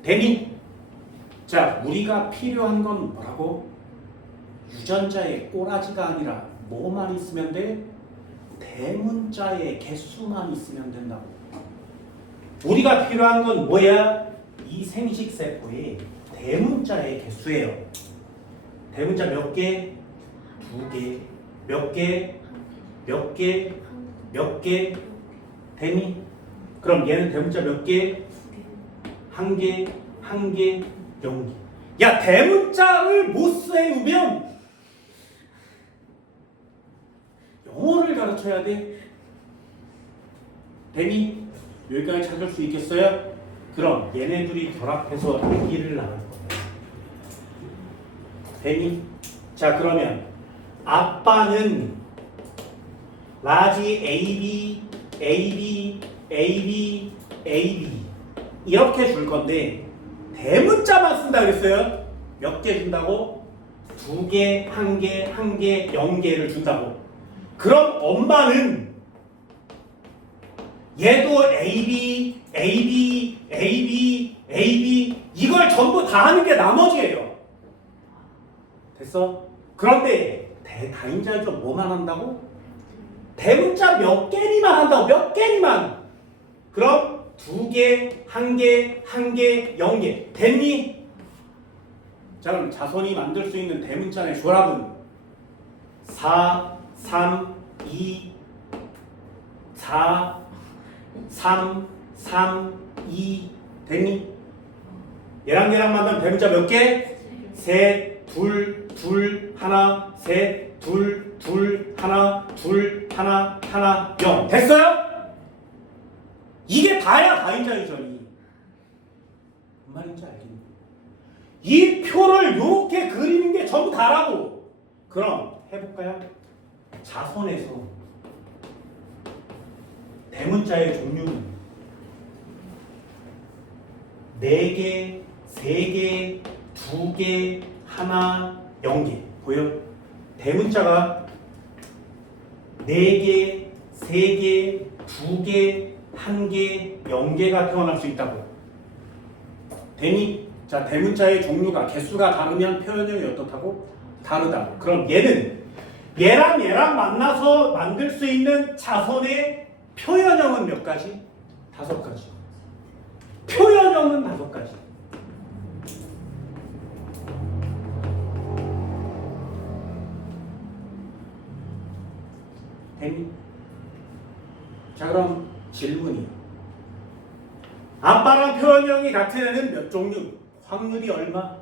되니? 자, 우리가 필요한 건 뭐라고? 유전자의 꼬라지가 아니라 뭐만 있으면 돼? 대문자의 개수만 있으면 된다고. 우리가 필요한 건 뭐야? 이 생식세포의 대문자의 개수예요. 대문자 몇 개? 2개. 몇 개? 몇 개? 몇 개? 되니? 그럼 얘는 대문자 몇 개? 1개, 1개, 0개. 야, 대문자를 못 세우면 영어를 가르쳐야 돼. 되니? 여기까지 찾을 수 있겠어요? 그럼 얘네들이 결합해서 아기를 낳을 거예요. 되니? 자, 그러면 아빠는 라지 AB, AB, AB, AB 이렇게 줄 건데 대문자만 쓴다 그랬어요. 몇 개 준다고? 2개, 1개, 1개, 0개를 준다고. 그럼 엄마는 얘도 AB, AB, AB, AB 이걸 전부 다 하는 게 나머지예요. 됐어? 그런데 다인자 유전 뭐만 한다고? 대문자 몇 개니만 한다고. 몇 개니만. 그럼 2개, 1개, 1개, 0개 됐니? 자, 그럼 자손이 만들 수 있는 대문자의 조합은 4, 3, 2, 4, 3, 3, 2 됐니? 얘랑 만나면 대문자 몇 개? 셋, 둘, 둘, 하나, 셋, 둘, 둘, 하나, 둘, 하나, 하나, 0 됐어요? 이게 다야 다인자 유전이. 무슨 말인지 알겠니? 이 표를 이렇게 그리는 게 전부 다라고. 그럼 해볼까요? 자손에서 대문자의 종류는 4개, 3개, 2개, 하나, 0개 보여? 대문자가 4개, 3개, 2개, 1개, 0개가 태어날 수 있다고. 되니? 자, 대문자의 종류가 개수가 다르면 표현형이 어떻다고? 다르다. 그럼 얘는 얘랑 만나서 만들 수 있는 자손의 표현형은 몇 가지? 5가지. 표현형은 5가지. 됐니? 자, 그럼 질문이요. 아빠랑 표현형이 같은 애는 몇 종류? 확률이 얼마?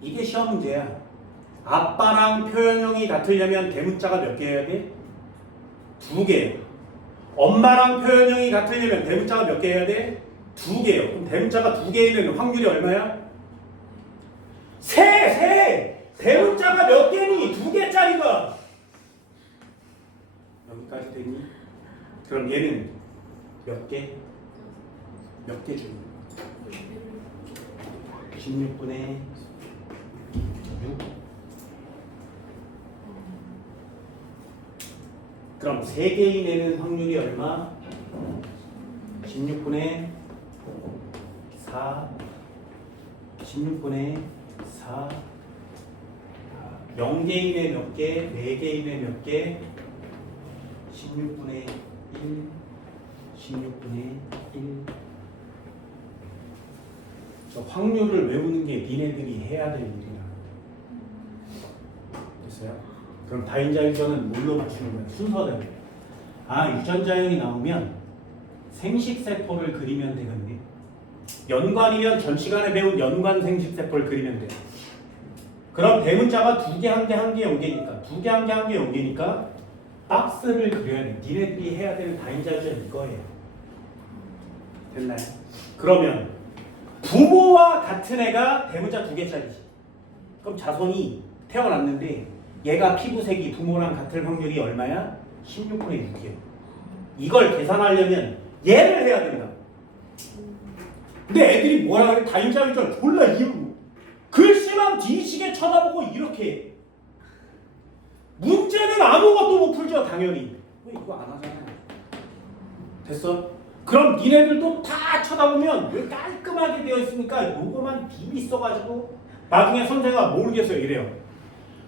이게 시험 문제야. 아빠랑 표현형이 같으려면 대문자가 몇 개여야 돼? 2개. 엄마랑 표현형이 같으려면 대문자가 몇 개 해야 돼? 2개요. 그럼 대문자가 2개이면 확률이 얼마야? 세! 대문자가 몇 개니? 2개짜리가. 여기까지 됐니? 그럼 얘는 몇 개? 몇 개 줍니다. 16분의 6. 그럼 3개의 내는 확률이 얼마? 16분의 4. 16분의 4. 0개의 내 몇 개? 4개의 내 몇 개? 16분의 1. 16분의 1. 저 확률을 외우는 게 니네들이 해야 될 일이야. 됐어요? 그럼 다인자 유전은 뭘로 맞추는 거야? 순서대로. 아, 유전자형이 나오면 생식세포를 그리면 되겠네. 연관이면 전 시간에 배운 연관 생식세포를 그리면 돼. 그럼 대문자가 2개, 1개, 1개, 0개니까 2개, 1개, 1개, 0개니까 박스를 그려야 돼. 니네들이 해야 되는 다인자 유전 이거예요. 됐나요? 그러면 부모와 같은 애가 대문자 2개짜리지. 그럼 자손이 태어났는데 얘가 피부색이 부모랑 같을 확률이 얼마야? 16분의 6이에요. 이걸 계산하려면 얘를 해야 된다. 근데 애들이 뭐라 그래? 다인자 유전 졸라 이해고 글씨만 뒤지게 쳐다보고 이렇게 해. 문제는 아무것도 못 풀죠. 당연히. 왜 이거 안 하잖아요. 됐어? 그럼 니네들도 다 쳐다보면 왜 깔끔하게 되어 있으니까 요거만 비비 써가지고 나중에 선생가 모르겠어요 이래요.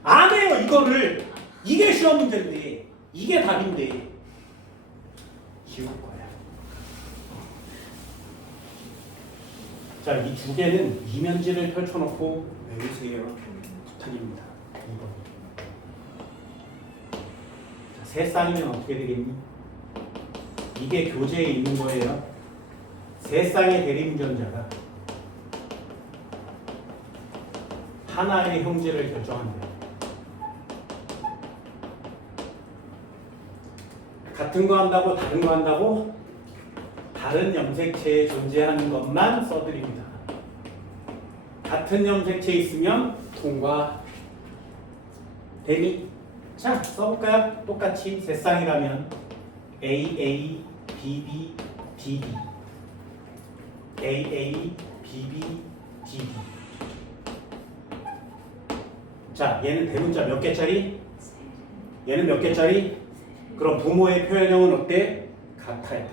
안 해요 이거를. 이게 시험 문제인데 이게 답인데 지울 거야. 자, 이 2개는 이면지를 펼쳐놓고 외우세요. 부탁입니다. 2번. 자, 세 쌍이면 어떻게 되겠니? 이게 교재에 있는 거예요. 세 쌍의 대립유전자가 하나의 형질을 결정한대요. 같은 거 한다고 다른 거 한다고 다른 염색체에 존재하는 것만 써드립니다. 같은 염색체 있으면 통과. 되니? 자, 써볼까요? 똑같이 세 쌍이라면 AA, BB, DD AA, BB, DD. 자, 얘는 대문자 몇 개짜리? 얘는 몇 개짜리? 그럼 부모의 표현형은 어때? 같아요.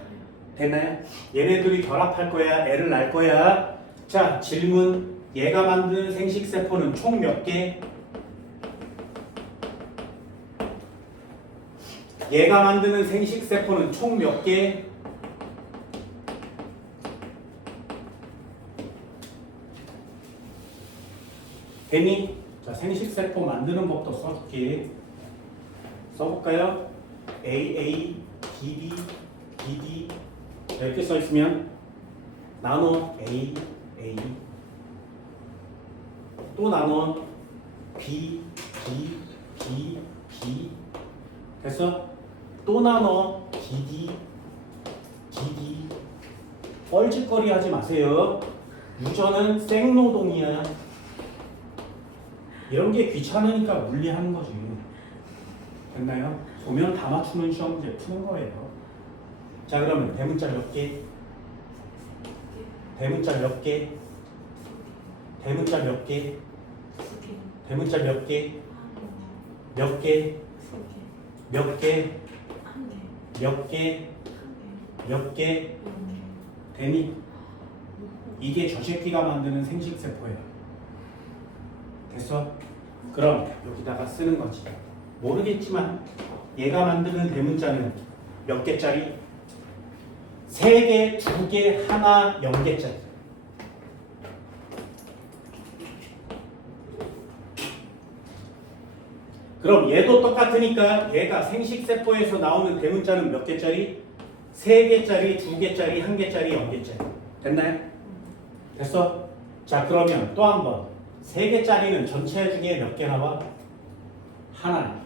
됐나요? 얘네들이 결합할 거야? 애를 낳을 거야? 자, 질문. 얘가 만드는 생식세포는 총 몇 개? 얘가 만드는 생식세포는 총 몇 개? 됐니? 자, 생식세포 만드는 법도 써줄게. 써볼까요? AA, BB, DD 이렇게 써있으면 나눠 A, A 또 나눠 B, B, B, B 됐어? 또 나눠 DD, DD 뻘짓거리 하지 마세요. 유전은 생노동이야. 이런 게 귀찮으니까 물리하는 거지. 됐나요? 보면 다 맞추는 시험 문제 푸는 거예요. 자, 그러면 대문자 몇 개? 대문자 몇 개? 대문자 몇 개? 대문자 몇 개? 몇 개? 몇 개? 몇 개? 몇 개? 되니? 이게 저 새끼가 만드는 생식세포예요. 됐어? 그럼 여기다가 쓰는 거지. 모르겠지만 얘가 만드는 대문자는 몇 개짜리? 3개, 2개, 하나, 0개짜리. 그럼 얘도 똑같으니까 얘가 생식세포에서 나오는 대문자는 몇 개짜리? 3개짜리, 2개짜리, 1개짜리, 0개짜리. 됐나요? 됐어? 자, 그러면 또 한 번. 3개짜리는 전체 중에 몇 개 나와? 하나야.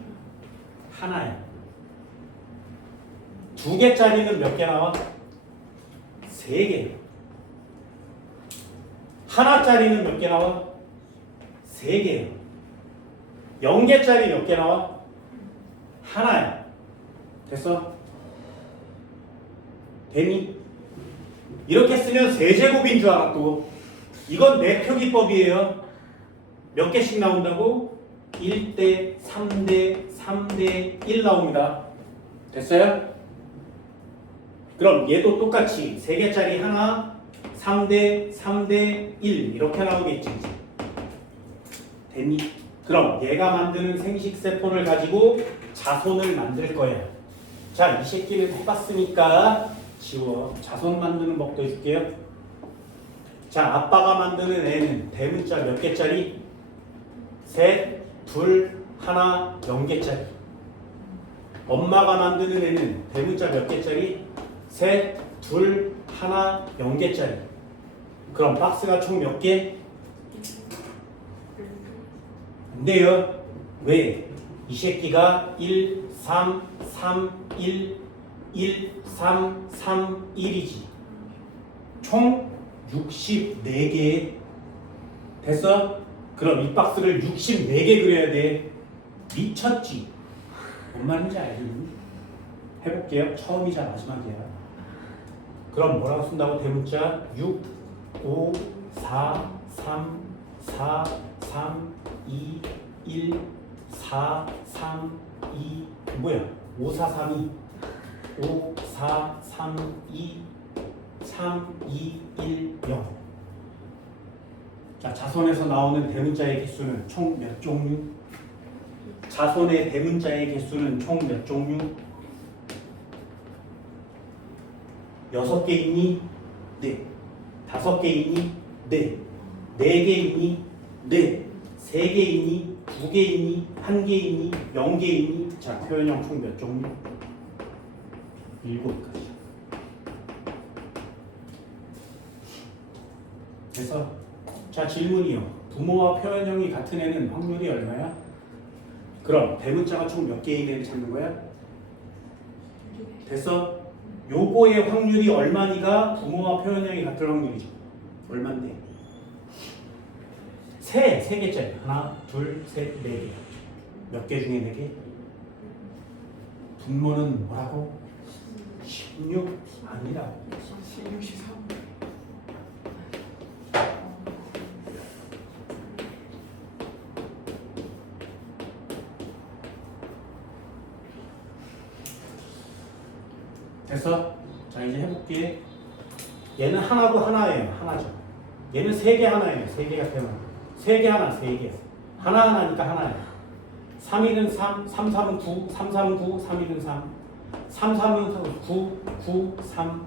2개짜리는 몇 개 나와? 3개. 하나짜리는 몇 개 나와? 3개. 0개짜리 몇 개 나와? 하나야. 됐어? 되니? 이렇게 쓰면 세제곱인 줄 알아 또. 이건 내표기법이에요. 몇 개씩 나온다고? 1대 3대 3대 1 나옵니다. 됐어요? 그럼 얘도 똑같이 3개짜리 하나 3대 3대 1 이렇게 나오겠지. 됐니? 그럼 얘가 만드는 생식세포를 가지고 자손을 만들 거야. 자, 이 새끼를 해봤으니까 지워. 자손 만드는 법도 해줄게요. 자, 아빠가 만드는 애는 대문자 몇 개짜리? 셋, 둘, 하나, 0개짜리. 엄마가 만드는 애는 대문자 몇 개짜리? 셋, 둘, 하나, 0개짜리. 그럼 박스가 총 몇 개? 안 돼요. 왜? 이 새끼가 1, 3, 3, 1, 1, 3, 3, 1이지. 총 64개. 됐어? 그럼 이 박스를 64개 그려야 돼. 미쳤지? 뭔 말인지 알겠니? 해볼게요. 처음이자 마지막이야. 그럼 뭐라고 쓴다고 대문자? 6, 5, 4, 3, 4, 3, 2, 1, 4, 3, 2, 뭐야? 5, 4, 3, 2, 5, 4, 3, 2, 3, 2, 1, 0. 자, 자손에서 나오는 대문자의 개수는 총 몇 종류? 자손의 대문자의 개수는 총 몇 종류? 6개 있니? 네. 5개 있니? 네. 4개 있니? 네. 3개 있니? 2개 있니? 1개 있니? 0개 있니? 자, 표현형 총 몇 종류? 7가지. 그래서 자, 질문이요. 부모와 표현형이 같은 애는 확률이 얼마야? 그럼 대문자가 총 몇 개인 애를 찾는 거야? 됐어? 요거의 확률이 얼마니가 부모와 표현형이 같은 확률이죠. 얼만데? 세 개짜리. 하나, 둘, 셋, 4개. 몇 개 중에 4개? 분모는 뭐라고? 16? 아니라 63. 됐어? 자, 이제 해볼게. 얘는 하나고 하나예요. 하나죠. 얘는 3개 하나예요. 3개가 태어나. 3개 하나, 3개. 하나하나니까 하나예요. 3일은 3, 3, 3은 9, 3, 3은 9, 3일은 3. 3, 3은 9, 9, 3,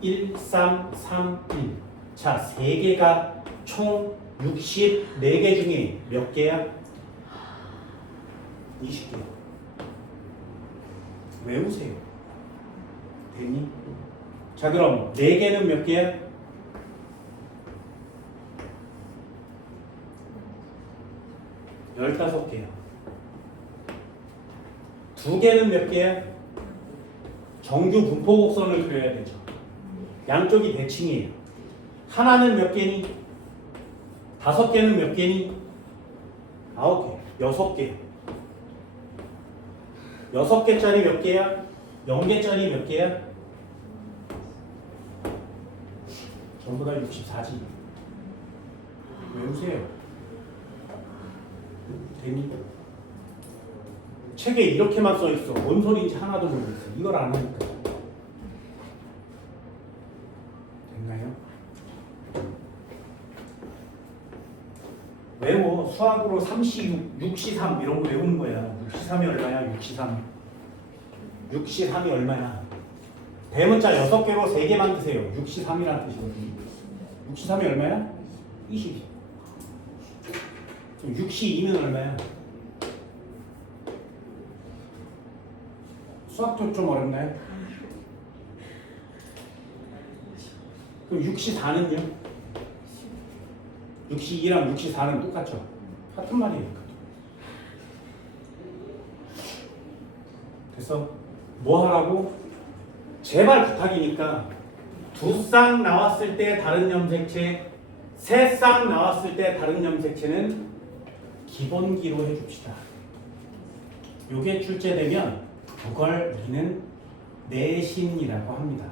1, 3, 3, 1. 자, 3개가 총 64개 중에 몇 개야? 20개. 외우세요. 됐니? 자, 그럼 4개는 몇 개야? 15개야. 2개는 몇 개야? 정규 분포 곡선을 그려야 되죠. 양쪽이 대칭이에요. 하나는 몇 개니? 5개는 몇 개니? 9개. 6개. 6개짜리 몇 개야? 0개짜리 몇 개야? 전부 다 64지. 외우세요. 되니? 책에 이렇게만 써있어. 뭔 소리인지 하나도 모르겠어. 이걸 안 하니까. 됐나요? 외워. 수학으로 3시 6, 6시 3 이런 거 외우는 거야. 6시 3이 얼마야? 6시 3. 6시 3이 얼마야? 대문자 6개로 3개 만드세요. 6시 3이라는 뜻이거든요. 6시 3이 얼마야? 20. 6시 2는 얼마야? 수학도 좀 어렵나요? 그럼 6시 4는요? 6시 2랑 6시 4는 똑같죠? 같은 말이니까. 됐어? 뭐 하라고? 제발 부탁이니까 2쌍 나왔을 때 다른 염색체, 3쌍 나왔을 때 다른 염색체는 기본기로 해줍시다. 요게 출제되면 그걸 우리는 내신이라고 합니다.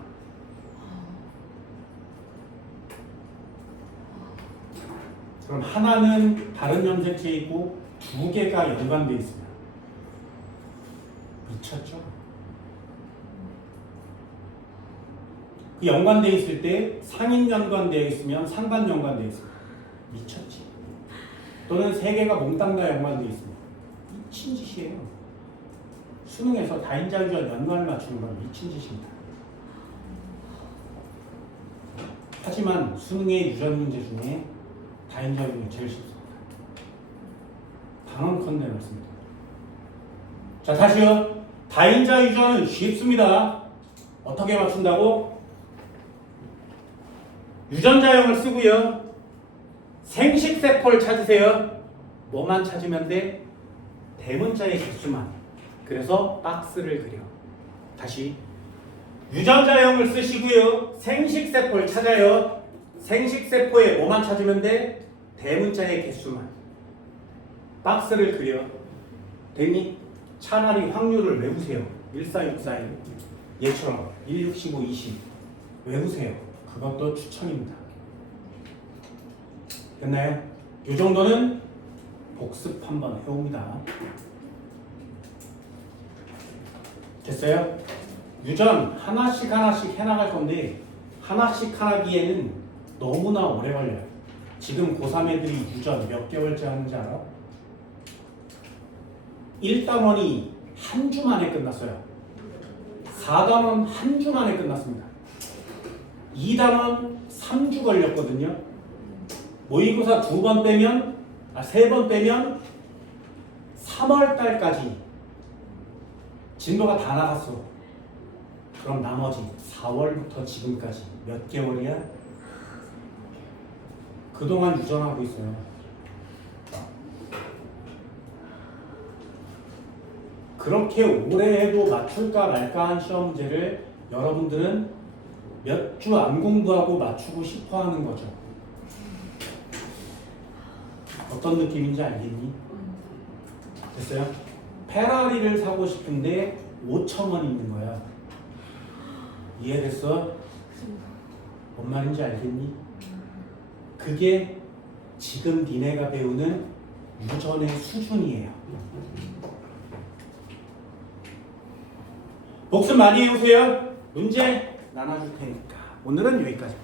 그럼 하나는 다른 염색체이고 2개가 연관되어 있습니다. 미쳤죠? 그 연관되어 있을 때 상인 연관되어 있으면 상반 연관되어 있습니다. 미쳤지? 또는 3개가 몽땅 다 연관되어 있습니다. 미친 짓이에요. 수능에서 다인자 유전 연관을 맞추는 건 미친 짓입니다. 하지만 수능의 유전 문제 중에 다인자 유전이 제일 쉽습니다. 단언컨대 말씀드립니다. 자, 다시요. 다인자 유전은 쉽습니다. 어떻게 맞춘다고? 유전자형을 쓰고요. 생식세포를 찾으세요. 뭐만 찾으면 돼? 대문자의 개수만. 그래서 박스를 그려. 다시 유전자형을 쓰시고요. 생식세포를 찾아요. 생식세포에 뭐만 찾으면 돼? 대문자의 개수만. 박스를 그려. 됐니? 차라리 확률을 외우세요. 14641 얘처럼 165 20 외우세요. 그것도 추천입니다. 됐나요? 이 정도는 복습 한번 해봅니다. 됐어요? 유전 하나씩 해나갈 건데 하나씩 하기에는 너무나 오래 걸려요. 지금 고3 애들이 유전 몇 개월째 하는지 알아? 1단원이 한 주 만에 끝났어요. 4단원 한 주 만에 끝났습니다. 2단원 3주 걸렸거든요. 모의고사 2번 빼면 3번 빼면 3월 달까지 진도가 다 나갔어. 그럼 나머지 4월부터 지금까지 몇 개월이야? 그동안 유전하고 있어요. 그렇게 오래 해도 맞출까 말까 한 시험 문제를 여러분들은 몇 주 안 공부하고 맞추고 싶어 하는 거죠. 어떤 느낌인지 알겠니? 됐어요? 페라리를 사고 싶은데 5,000원 있는 거야. 이해됐어? 뭔 말인지 알겠니? 그게 지금 니네가 배우는 유전의 수준이에요. 복습 많이 해오세요. 문제 나눠줄 테니까 오늘은 여기까지.